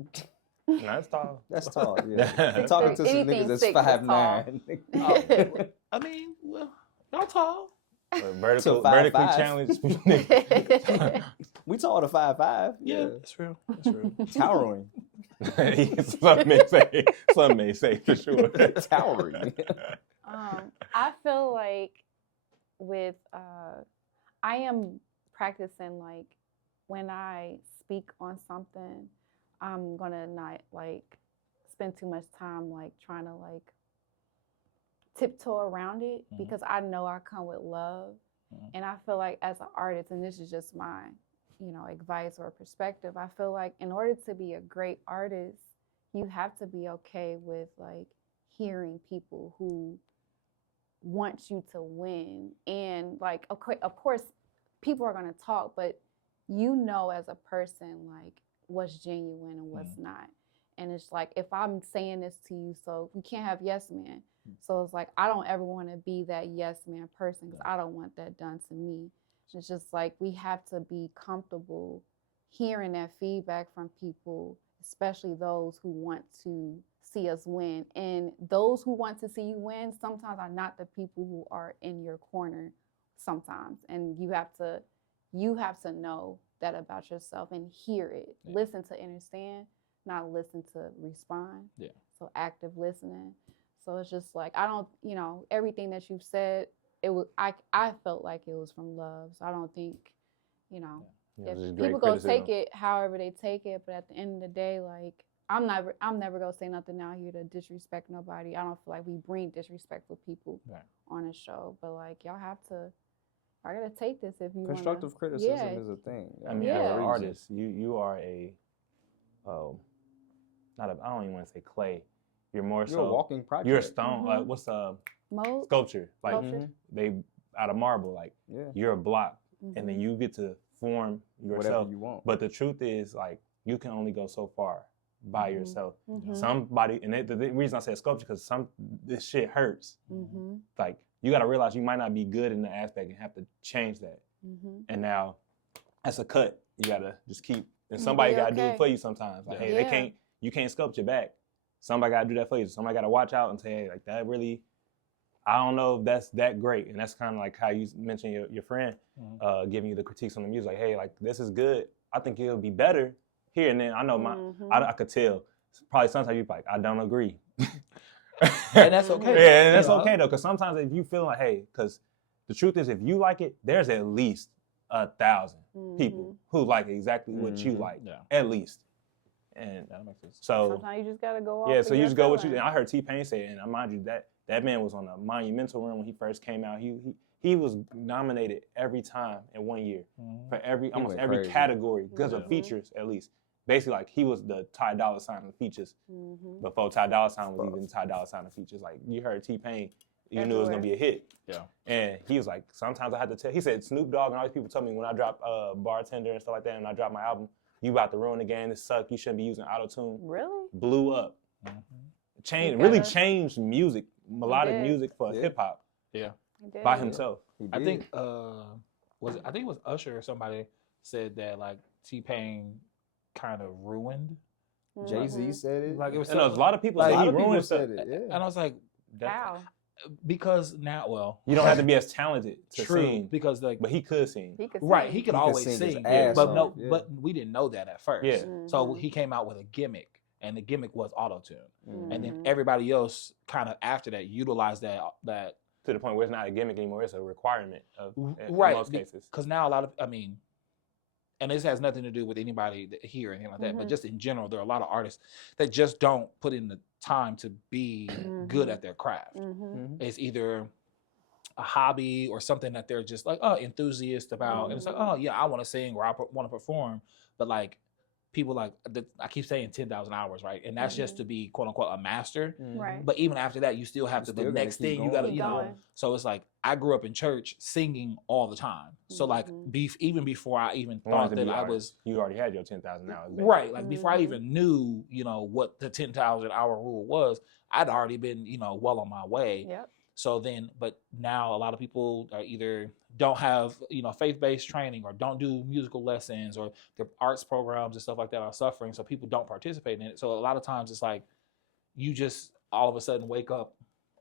That's tall. That's tall, yeah. Talking to some niggas that's 5'9". I mean, well, y'all tall. Vertically challenged. We tall to 5'5". Yeah, that's real. That's real. Towering. Some may say for sure. Towering. I feel like with I am practicing like when I speak on something, I'm gonna not like spend too much time like trying to like tiptoe around it because I know I come with love. And I feel like as an artist, and this is just my, advice or perspective, I feel like in order to be a great artist, you have to be okay with like hearing people who want you to win. And like, okay, of course, people are gonna talk, but as a person, like what's genuine and what's not. And it's like, if I'm saying this to you, so we can't have yes man. So it's like, I don't ever want to be that yes man person because I don't want that done to me. It's just like, we have to be comfortable hearing that feedback from people, especially those who want to see us win. And those who want to see you win sometimes are not the people who are in your corner sometimes. And you have to know that about yourself and hear it. Yeah. Listen to understand, not listen to respond. Yeah. So active listening. So it's just like, I don't, everything that you've said, it was, I felt like it was from love. So I don't think, if people go take it however they take it, but at the end of the day, like, I'm never gonna say nothing out here to disrespect nobody. I don't feel like we bring disrespectful people on a show, but like, y'all gotta take this if you constructive criticism is a thing. I mean, as an artist, you are a, I don't even want to say clay. You're a walking project. You're a stone. What's mold? Sculpture? Like they out of marble. Like you're a block, and then you get to form yourself. Whatever you want. But the truth is, like, you can only go so far by yourself. Somebody, and the reason I said sculpture because this shit hurts. Like you got to realize you might not be good in the aspect and have to change that. And now, that's a cut. You gotta just keep, and somebody gotta do it for you sometimes. Like, hey, you can't sculpt your back. Somebody got to do that for you. Somebody got to watch out and say, hey, like that really, I don't know if that's that great. And that's kind of like how you mentioned your friend giving you the critiques on the music. Like, hey, like this is good. I think it'll be better here. And then I know I could tell. Probably sometimes you're like, I don't agree. And that's okay. Yeah, and that's okay though. Because sometimes if you feel like, hey, because the truth is if you like it, there's at least 1,000 people who like exactly what you like. Yeah. At least. And that makes sense. So sometimes you just gotta go off. Yeah, so you just go with you. And I heard T-Pain say it, and mind you, that man was on a monumental run when he first came out. He was nominated every time in 1 year for almost every category because of features at least. Basically, like he was the Ty Dolla $ign of features before Ty Dolla $ign was even Ty Dolla $ign of features. Like you heard T-Pain, you knew it was gonna be a hit. Yeah. And he was like, sometimes I had to tell. He said Snoop Dogg and all these people told me when I dropped Bartender and stuff like that, and I dropped my album. You about to ruin the game. This suck. You shouldn't be using auto-tune. Really? Blew up. Really changed music, melodic music for hip-hop. Yeah. By himself. I think it was Usher or somebody said that like T-Pain kind of ruined. Jay-Z said it. Like it was a lot of people said he ruined said it. Yeah. And I was like, how? Because now, you don't have to be as talented to sing. Because but he could sing. Right, he could always sing. But we didn't know that at first. Yeah. So he came out with a gimmick and the gimmick was auto-tune. And then everybody else kind of after that utilized that to the point where it's not a gimmick anymore, it's a requirement in most cases. Because now a lot of, and this has nothing to do with anybody here or anything like that, but just in general, there are a lot of artists that just don't put in the time to be good at their craft. It's either a hobby or something that they're just like, enthusiast about. And it's like, I want to sing or I want to perform. But like, people like, I keep saying 10,000 hours, right? And that's just to be quote unquote a master. Right. But even after that, you still have to, the next thing you got to, so it's like, I grew up in church singing all the time. So like, even before I even thought that I was. You already had your 10,000 hours. Basically. Right. Like before I even knew, what the 10,000 hour rule was, I'd already been, well on my way. Yep. So then, but now a lot of people are either don't have, faith-based training or don't do musical lessons or their arts programs and stuff like that are suffering. So people don't participate in it. So a lot of times it's like you just all of a sudden wake up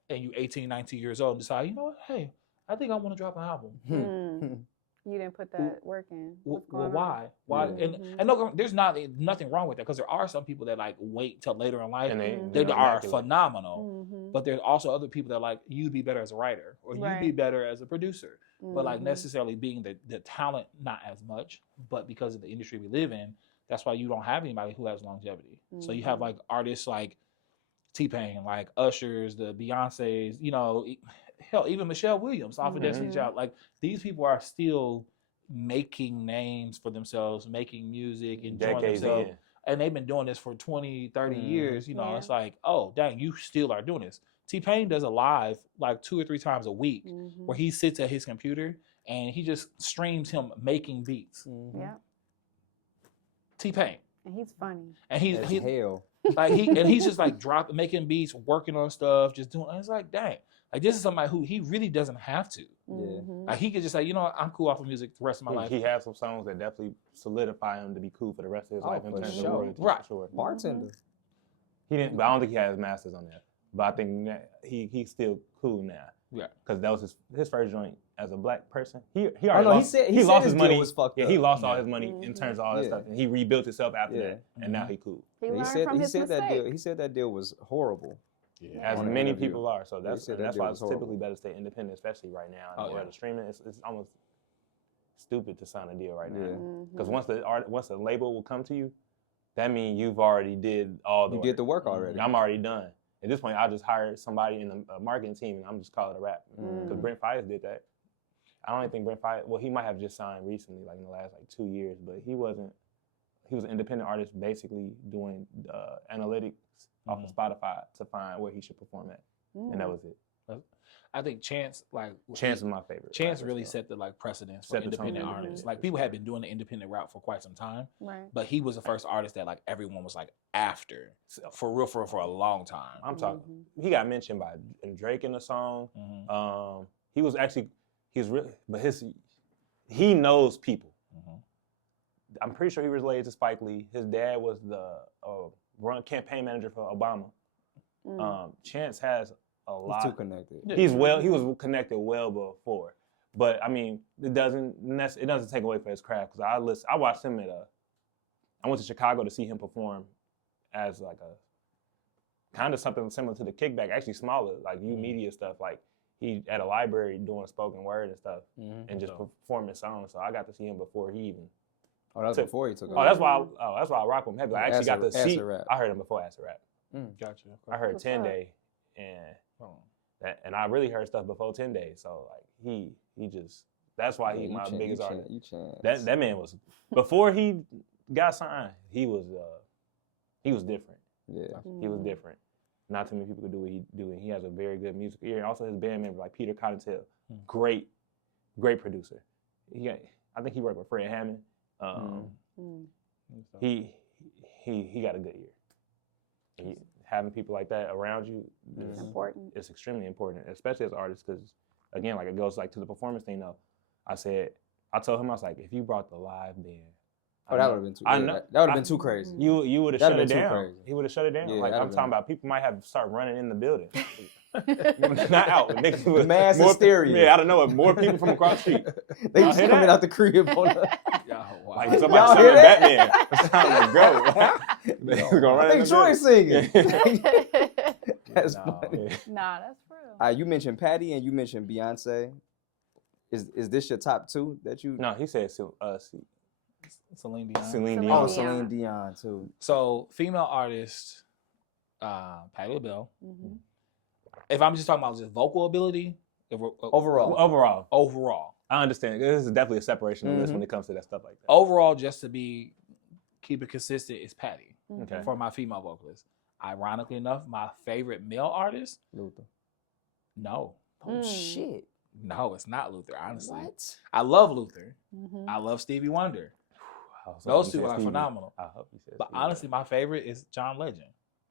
and you 18, 19 years old and decide, you know what, hey, I think I want to drop an album. You didn't put that work in. Well, why? Why? Yeah. And no, there's nothing wrong with that because there are some people that like wait till later in life and they are phenomenal. But there's also other people that like you'd be better as a writer or you'd be better as a producer. But like necessarily being the talent, not as much. But because of the industry we live in, that's why you don't have anybody who has longevity. So you have like artists like T-Pain, like Ushers, the Beyoncés, hell, even Michelle Williams off of Destiny's Child. Like these people are still making names for themselves, making music, enjoying themselves. And they've been doing this for 20, 30 years. It's like, oh, dang, you still are doing this. T-Pain does a live like 2 or 3 times a week where he sits at his computer and he just streams him making beats. Yeah. T-Pain. And he's funny. And he's hell. Like he's just like making beats, working on stuff, just doing. And it's like, dang, like this is somebody who he really doesn't have to. Yeah. Like he could just say, you know what, I'm cool off of music the rest of my life. He has some songs that definitely solidify him to be cool for the rest of his life in terms of royalties. Right. For sure. Bartender. He didn't, but I don't think he has masters on that. But I think that he's still cool now. Yeah. Because that was his first joint as a black person. He lost his money. Was fucked up. He lost all his money in terms of all that stuff, and he rebuilt himself after that, and now he cool. He said that deal was horrible. Yeah. As many people are, so that's why it's typically better to stay independent, especially right now. And the streaming, it's almost stupid to sign a deal right now, because once the label will come to you, that means you've already did all the work. You did the work already. I'm already done. At this point, I'll just hire somebody in the marketing team, and I'm just call it a rap. Because Brent Fayez did that. I don't even think Brent Fayez. Well, he might have just signed recently, like in the last 2 years, but he wasn't. He was an independent artist, basically doing analytics off of Spotify to find where he should perform at, and that was it. I think Chance is my favorite. Chance really set the precedence for independent artists. Like people had been doing the independent route for quite some time, but he was the first artist that like everyone was like after for real for a long time. I'm talking. He got mentioned by Drake in the song. He was actually he knows people. I'm pretty sure he was related to Spike Lee. His dad was the campaign manager for Obama. Chance has a lot. He's too connected. He was connected well before, but I mean, it doesn't take away from his craft. Because I watched him I went to Chicago to see him perform as like a kind of something similar to the KickBack, actually smaller, like media stuff. Like he at a library doing spoken word and stuff, and just performing songs. So I got to see him before he even. Oh, that was before he took. That's why I rock with him heavy. I actually got to see. I heard him before Acid Rap. Gotcha. I heard 10 Day, and I really heard stuff before 10 Days. So like he just that's why he's my biggest artist. That man was before he got signed. He was different. Yeah, he was different. Not too many people could do what he do, and he has a very good music ear. And also his band member like Peter Cottontail, great producer. I think he worked with Fred Hammond. He got a good ear. Having people like that around you is important. It's extremely important, especially as artists, because again, like it goes like to the performance thing. Though, I told him I was like, if you brought the live band, that would have been too. That would have been too crazy. You would have shut it down. He would have shut it down. Yeah, like I'm talking about, people might have start running in the building. Not out. Mass hysteria. Yeah, I don't know. More people from across the street. They just coming out the crib on the. Like somebody summoned Batman. It's time to go. I think Troy's singing. That's funny. Nah, that's real. You mentioned Patti and you mentioned Beyonce. Is this your top two that you? No, he said Celine Dion. Celine Dion. Oh, Celine Dion too. So female artist, Patti LaBelle. Mm-hmm. If I'm just talking about just vocal ability, Overall. I understand. This is definitely a separation of this when it comes to that stuff like that. Overall, just to keep it consistent, is Patti. Okay. For my female vocalist. Ironically enough, my favorite male artist, Luther. No. Oh shit. No, it's not Luther. Honestly, What? I love Luther. Mm-hmm. I love Stevie Wonder. Those two are phenomenal. I hope you said. But honestly, my favorite is John Legend.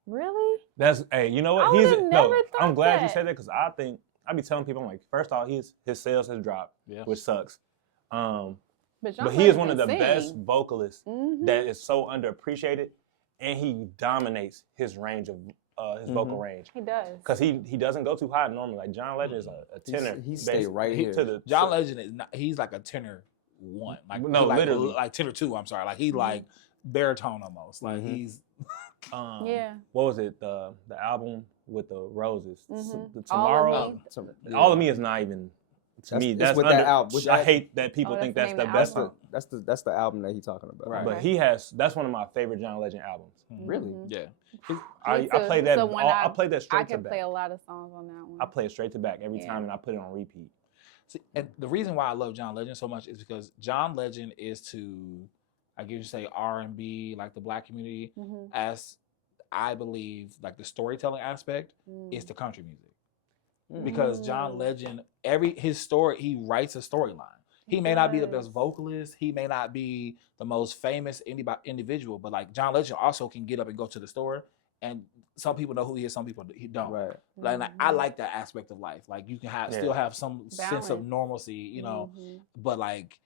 Really? You know what? I'm glad you said that because I be telling people, I'm like, first off, his sales has dropped, which sucks. But he is one of the best vocalists that is so underappreciated, and he dominates his range of his vocal range. He does. Because he doesn't go too high normally. Like John Legend is a tenor. He stay right here. John Legend is not. He's like a tenor 1. Like no, literally like tenor 2. I'm sorry. Like he like baritone almost. Like he's. Yeah. What was it? The album with the roses. Mm-hmm. Tomorrow. All of Me is not even. To me, that's with that album. I hate that people think that's the best one. That's the album that he's talking about. Right. But that's one of my favorite John Legend albums. Really? Yeah. I play that. I play that straight to back. I can play a lot of songs on that one. I play it straight to back every time, and I put it on repeat. See, and the reason why I love John Legend so much is because John Legend is to, I guess you say R&B, like the Black community, as I believe, like the storytelling aspect is to country music. Because John Legend, his story, he writes a storyline. He may not be the best vocalist. He may not be the most famous individual, but like John Legend also can get up and go to the store, and some people know who he is, some people don't. Right. Like I like that aspect of life. Like you can still have some sense of normalcy, you know. But like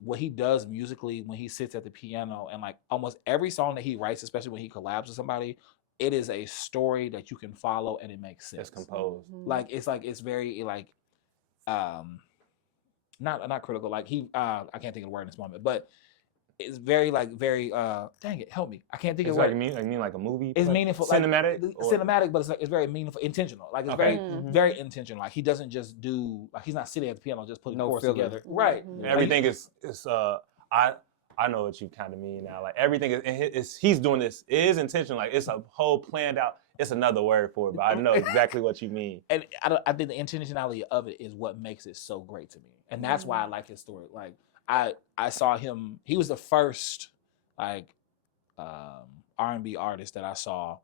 what he does musically when he sits at the piano, and like almost every song that he writes, especially when he collabs with somebody, it is a story that you can follow and it makes sense. It's composed. It's very like not critical. Like I can't think of the word in this moment, but it's very dang it, help me. I can't think of the word. You mean like a movie? It's meaningful. Cinematic? Cinematic, but it's very meaningful, intentional. Like it's very intentional. Like he doesn't just do he's not sitting at the piano just putting chords together. Right. Everything is I know what you kind of mean now. Like everything is he's doing this. It is intentional. Like it's a whole planned out. It's another word for it, but I know exactly what you mean. And I think the intentionality of it is what makes it so great to me, and that's why I like his story. Like I saw him. He was the first R&B artist that I saw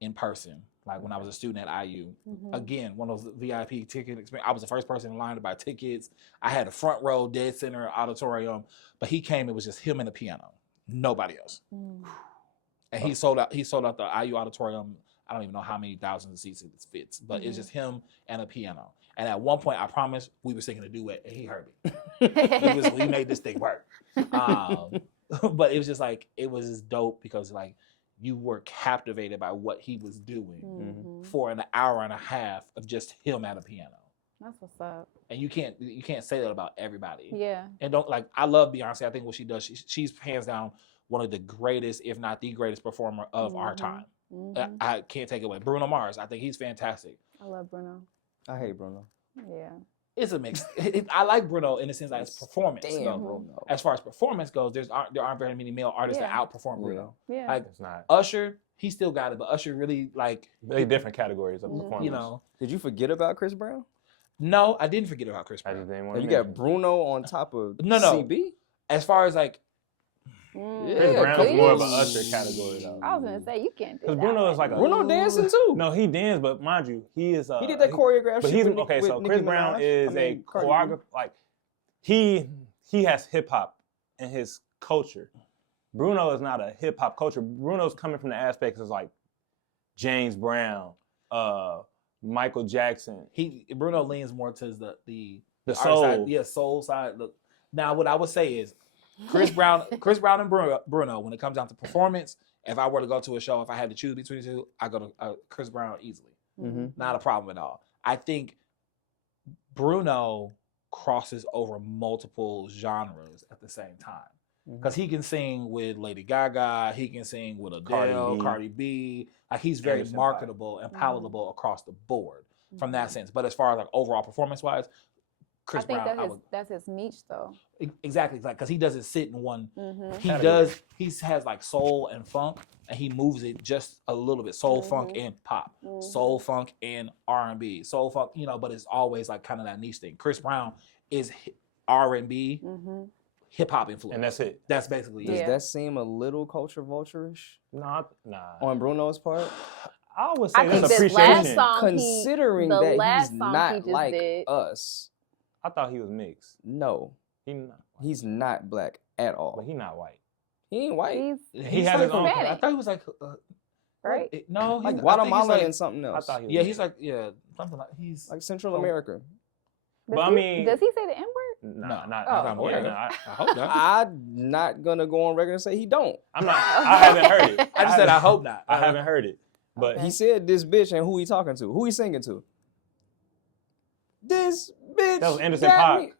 in person. Like when I was a student at IU. Again, one of those VIP ticket experience. I was the first person in line to buy tickets. I had a front row, dead center auditorium. But he came, it was just him and the piano. Nobody else. And he sold out the IU auditorium. I don't even know how many thousands of seats it fits. But it's just him and a piano. And at one point, I promise, we were singing a duet and he heard me. We made this thing work. But it was just like, it was just dope because like, you were captivated by what he was doing for an hour and a half of just him at a piano. That's what's up. And you can't say that about everybody. Yeah. And I love Beyonce. I think what she does, she's hands down one of the greatest, if not the greatest performer of our time. I can't take it away. Bruno Mars, I think he's fantastic. I love Bruno. I hate Bruno. Yeah. It's a mix. I like Bruno in the sense that it's performance. Bruno. As far as performance goes, there aren't very many male artists that outperform Bruno. Yeah. Like it's not. Usher, he still got it, but Usher really very different categories of performance. You know. Did you forget about Chris Brown? No, I didn't forget about Chris Brown. You got Bruno on top of CB? As far as like Chris Brown's more of an Usher category though. I was gonna say you can't do that. Because Bruno is like Bruno dancing too. No, he danced, but mind you, he is he did that choreographed shit. But so Chris Brown is a choreographer. Like he has hip hop in his culture. Bruno is not a hip hop culture. Bruno's coming from the aspects of like James Brown, Michael Jackson. Bruno leans more to the soul side, soul side. Look, now what I would say is Chris Brown and Bruno, when it comes down to performance, if I were to go to a show, if I had to choose between the two, I go to Chris Brown easily. Not a problem at all. I think Bruno crosses over multiple genres at the same time. Because he can sing with Lady Gaga, he can sing with Adele, Cardi B. Like he's very marketable and palatable across the board from that sense. But as far as like overall performance-wise, Chris Brown, that's his niche though. Exactly, because he doesn't sit in one. He has like soul and funk, and he moves it just a little bit. Soul, funk, and pop. Soul, funk, and R&B. Soul, funk, but it's always like kind of that niche thing. Chris Brown is R&B, hip hop influence, and that's it. That's basically Does that seem a little culture vulture-ish? Nah. On Bruno's part? I would say that's appreciation. Considering that he's not like us. I thought he was mixed. No. He's not black at all. But he's not white. He ain't white. He has his own. I thought he was like... right? No, like Guatemala and something else. I thought he was he's like, something like... He's like Central America. But I mean... Does he say the N-word? No, not I hope not. I'm not going to go on record and say he don't. I'm not. I haven't heard it. I just said I hope not. I haven't heard it. But he said this bitch and who he talking to. Who he singing to? This bitch. That was Anderson .Paak.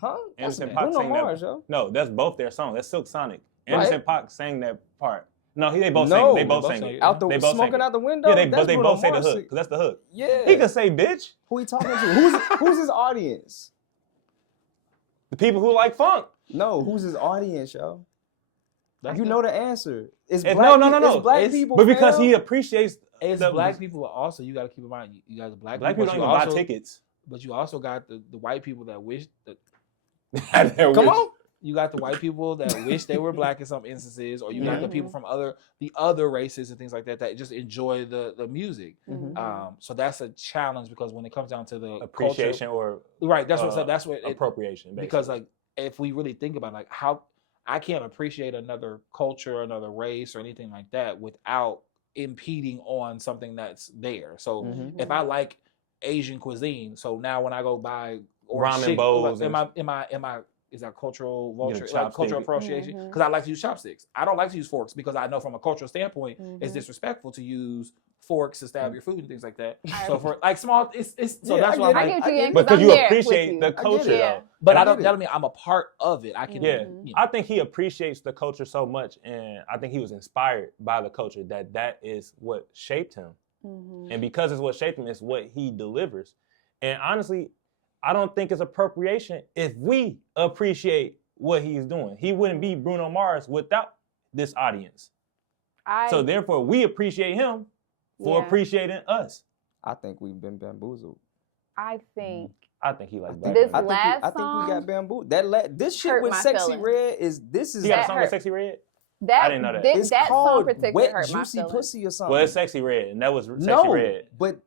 Huh? Anderson .Paak sang Mars, that. Yo. No, that's both their songs. That's Silk Sonic. Anderson .Paak sang that part. No, they both sang. They both sang it. Out the smoking out the window. Yeah, but they both say the hook. Cause that's the hook. Yeah. He can say bitch. Who he talking to? Who's his audience? The people who like funk. No, who's his audience, yo? You know the answer. It's black. No. It's black people. But because he appreciates. It's black people, but also you got to keep in mind, you guys are black people don't even buy tickets. But you also got the white people that wish that. Come on. You got the white people that wish they were black in some instances, or you got the people from the other races and things like that that just enjoy the music. So that's a challenge because when it comes down to the appreciation culture, right, that's what appropriation. Basically. Because like if we really think about like how I can't appreciate another culture, another race, or anything like that without impeding on something that's there. So if I like Asian cuisine, so now when I go buy ramen bowls, am I is that cultural vulture, like cultural appropriation? Because I like to use chopsticks. I don't like to use forks because I know from a cultural standpoint, it's disrespectful to use forks to stab your food and things like that. So for like small, it's so that's why I get you, because you appreciate the culture though. But that don't mean I'm a part of it. I can. Yeah, I think he appreciates the culture so much, and I think he was inspired by the culture that is what shaped him. And because it's what shaped him, it's what he delivers. And honestly, I don't think it's appropriation if we appreciate what he's doing. He wouldn't be Bruno Mars without this audience. So therefore, we appreciate him for appreciating us. I think we've been bamboozled. I think he like this I last think we got bamboozled. This shit with Sexy Red is. He got a song with Sexy Red? I didn't know that. It's that called song particularly Wet hurt my Juicy feelings. Pussy or something. Well, it's Sexy Red, and that was Sexy Red. But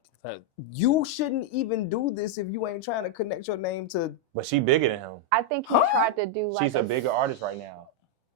you shouldn't even do this if you ain't trying to connect your name to. But she bigger than him. I think he tried to do like. She's a bigger artist right now.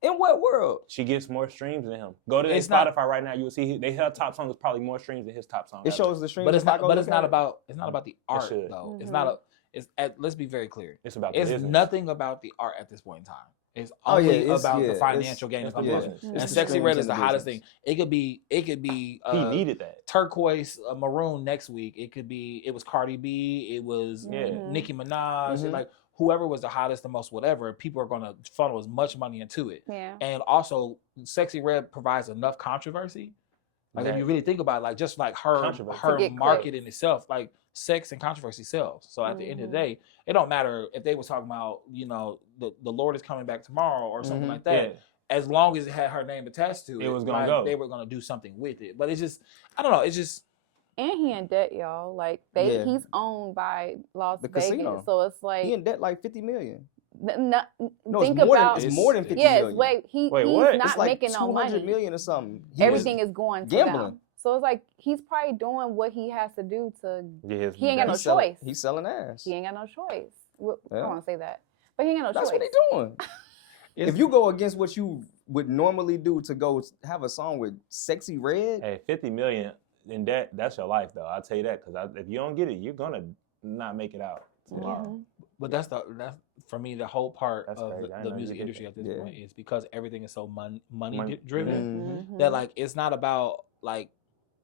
In what world? She gets more streams than him. Go to Spotify right now. You will see her top song is probably more streams than his top song. It shows the streams. But it's not. But it's not about the art though. Mm-hmm. It's not a. It's let's be very clear. It's about. It's nothing about the art at this point in time. It's only about the financial gain of business. And Sexy Red is the hottest thing. It could be. He needed that turquoise, maroon next week. It was Cardi B. It was Nicki Minaj. And like whoever was the hottest, the most whatever. People are going to funnel as much money into it. Yeah. And also, Sexy Red provides enough controversy. Like if you really think about it, like just like her market in itself, like sex and controversy sells. So at the end of the day, it don't matter if they was talking about, the Lord is coming back tomorrow or something like that. Yeah. As long as it had her name attached to it, was gonna go. They were gonna do something with it. But it's just, I don't know. It's just. And he in debt, y'all. Like he's owned by Las Vegas, casino. So it's like he in debt like $50 million. No, think about it's more than 50 million. Yes, he's what? not it's like making no money. $200 million or something. Everything is going to gambling. them. So it's like he's probably doing what he has to do to. He ain't got no choice. He's selling ass. He ain't got no choice. I don't want to say that, but he ain't got no choice. That's what he doing. If you go against what you would normally do to go have a song with Sexy Red, hey, 50 million in debt, that's your life though. I'll tell you that because if you don't get it, you're gonna not make it out tomorrow. But that's for me the whole part of the music industry at this point is because everything is so money driven that like it's not about like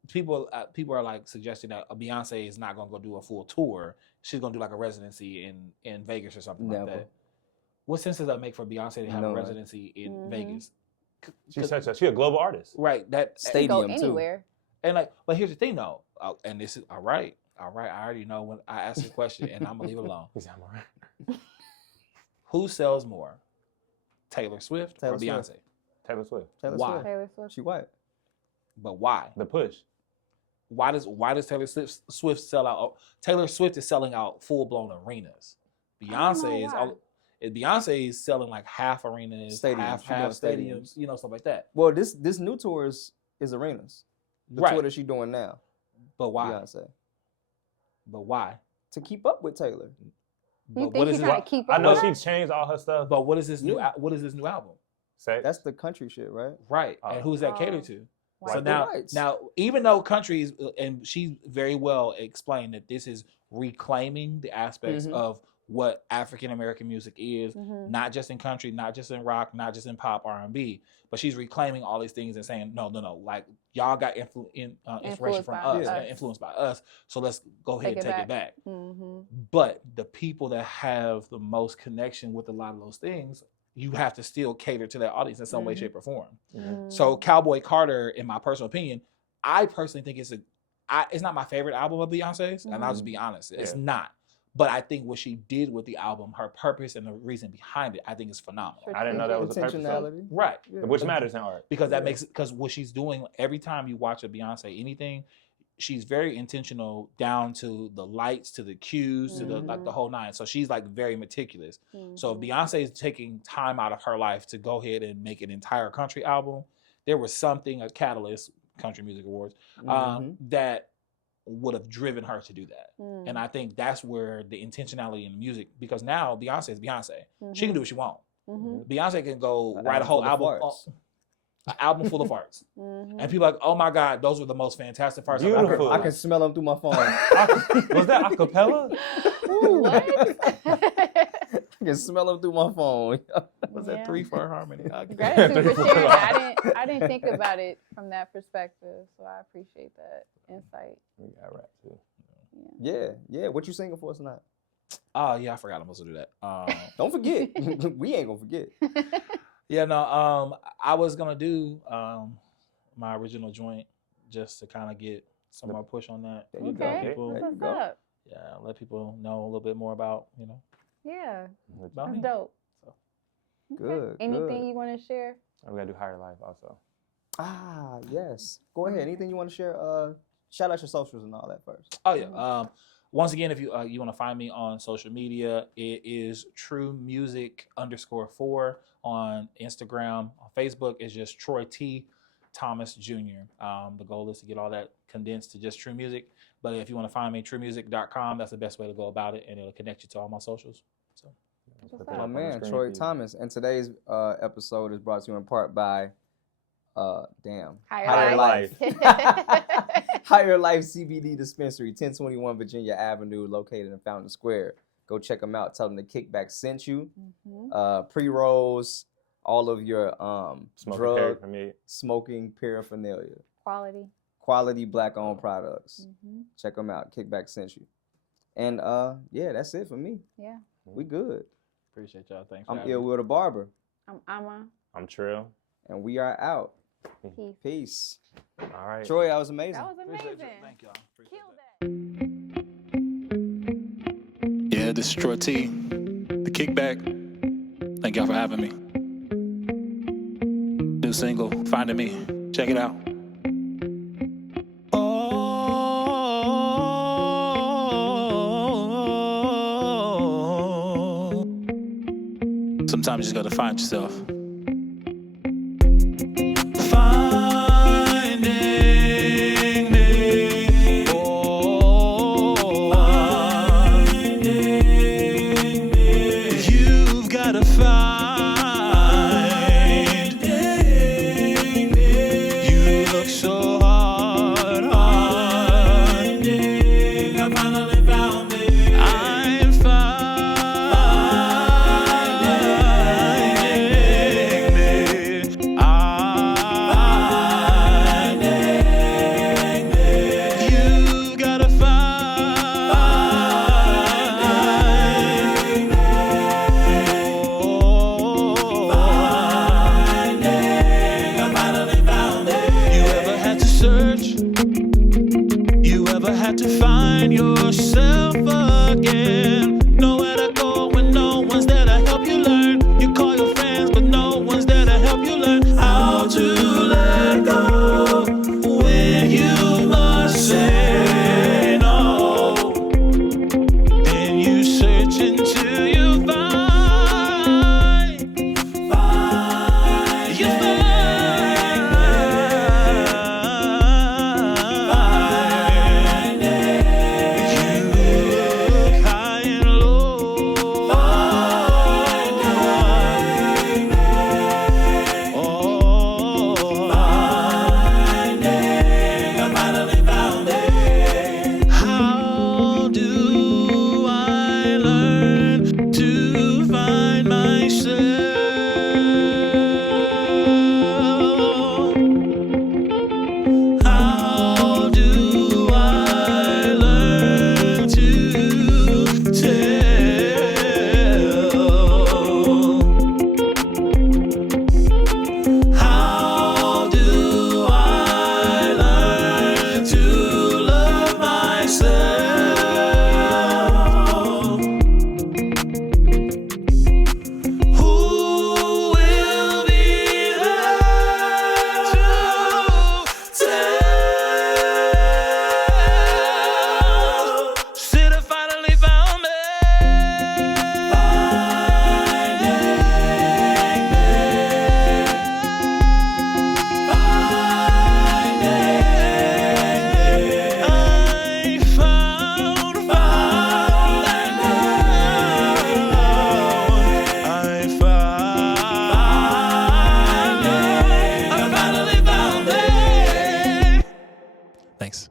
people are like suggesting that a Beyonce is not gonna go do a full tour. She's gonna do like a residency in Vegas or something like that. what sense does that make for Beyonce to have a residency in Vegas? She's a global artist. Right. That stadium anywhere. Too. And like, but here's the thing though, and this is all right. I already know when I ask the question, and I'm gonna leave it alone. I'm all right. Who sells more, Taylor Swift or Beyonce? Taylor Swift. Why? Taylor Swift. She white. But why? The push. Why does Taylor Swift sell out? Taylor Swift is selling out full blown arenas. Beyonce is selling like half arenas, half stadiums, you know, stuff like that. Well, this new tour is arenas. The tour that she's doing now. But why? Beyonce. But why? To keep up with Taylor. You think she's trying to keep up? I know she changed all her stuff. But what is this new? What is this new album? That's the country shit, right? Right. And who's that catered to? Right. So now, even though countries, and she very well explained that this is reclaiming the aspects of what African American music is, not just in country, not just in rock, not just in pop R&B, but she's reclaiming all these things and saying, no, like y'all got inspiration from us, influenced by us, so let's go ahead and take it back. But the people that have the most connection with a lot of those things, you have to still cater to that audience in some way, shape, or form. So Cowboy Carter, in my personal opinion, I personally think it's not my favorite album of Beyonce's, and I'll just be honest, it's not. But I think what she did with the album, her purpose and the reason behind it, I think is phenomenal. I didn't know that was a purpose. Right. Which matters in art. Because because what she's doing, every time you watch a Beyonce anything, she's very intentional down to the lights, to the cues, to the whole nine. So she's like very meticulous. So if Beyonce is taking time out of her life to go ahead and make an entire country album, there was something, a catalyst, Country Music Awards, that would have driven her to do that. And I think that's where the intentionality in the music, because now Beyonce is Beyonce. She can do what she wants. Beyonce can go write a whole album. An album full of farts. And people are like, oh my God, those were the most fantastic farts I've ever heard. I can smell them through my phone. Was that acapella? I can smell them through my phone. Was that 3/4 harmony? Gratitude for sharing that. I didn't think about it from that perspective, so I appreciate that insight. We got rap too. Yeah. What you singing for us tonight? Oh yeah, I forgot I'm supposed to do that. Don't forget. We ain't gonna forget. Yeah, no, I was gonna do my original joint just to kind of get some more push on that. Okay, what's up? Yeah, let people know a little bit more about, Yeah, about that's me. dope. So. Good. Anything you want to share? I'm gonna do Higher Life also. Ah, yes. Go ahead. Anything you want to share? Shout out your socials and all that first. Oh yeah. Once again, if you want to find me on social media, it is TrueMusic_4 on Instagram. On Facebook, it's just Troy T. Thomas Jr. The goal is to get all that condensed to just True Music. But if you want to find me, truemusic.com, that's the best way to go about it, and it'll connect you to all my socials. So, my man, Troy Thomas. And today's episode is brought to you in part by Higher Life. Higher Life CBD Dispensary, 1021 Virginia Avenue, located in Fountain Square. Go check them out. Tell them the KickBacks sent you. Pre-rolls, all of your smoking paraphernalia. Quality black-owned products. Check them out. KickBacks sent you. And yeah, that's it for me. Yeah. We good. Appreciate y'all. Thanks. I'm Ill Will the Barber. I'm Amma. I'm Trill. And we are out. Peace. All right. Troy, that was amazing. That was amazing. Thank y'all. Kill that. Yeah, this is Troy T, the Kickback. Thank y'all for having me. New single, Finding Me. Check it out. Sometimes you just gotta find yourself. Finding me. Oh, finding me. You've gotta find me. You look so hard. I finally found me. I'm finding. search until you find. You find. Thanks.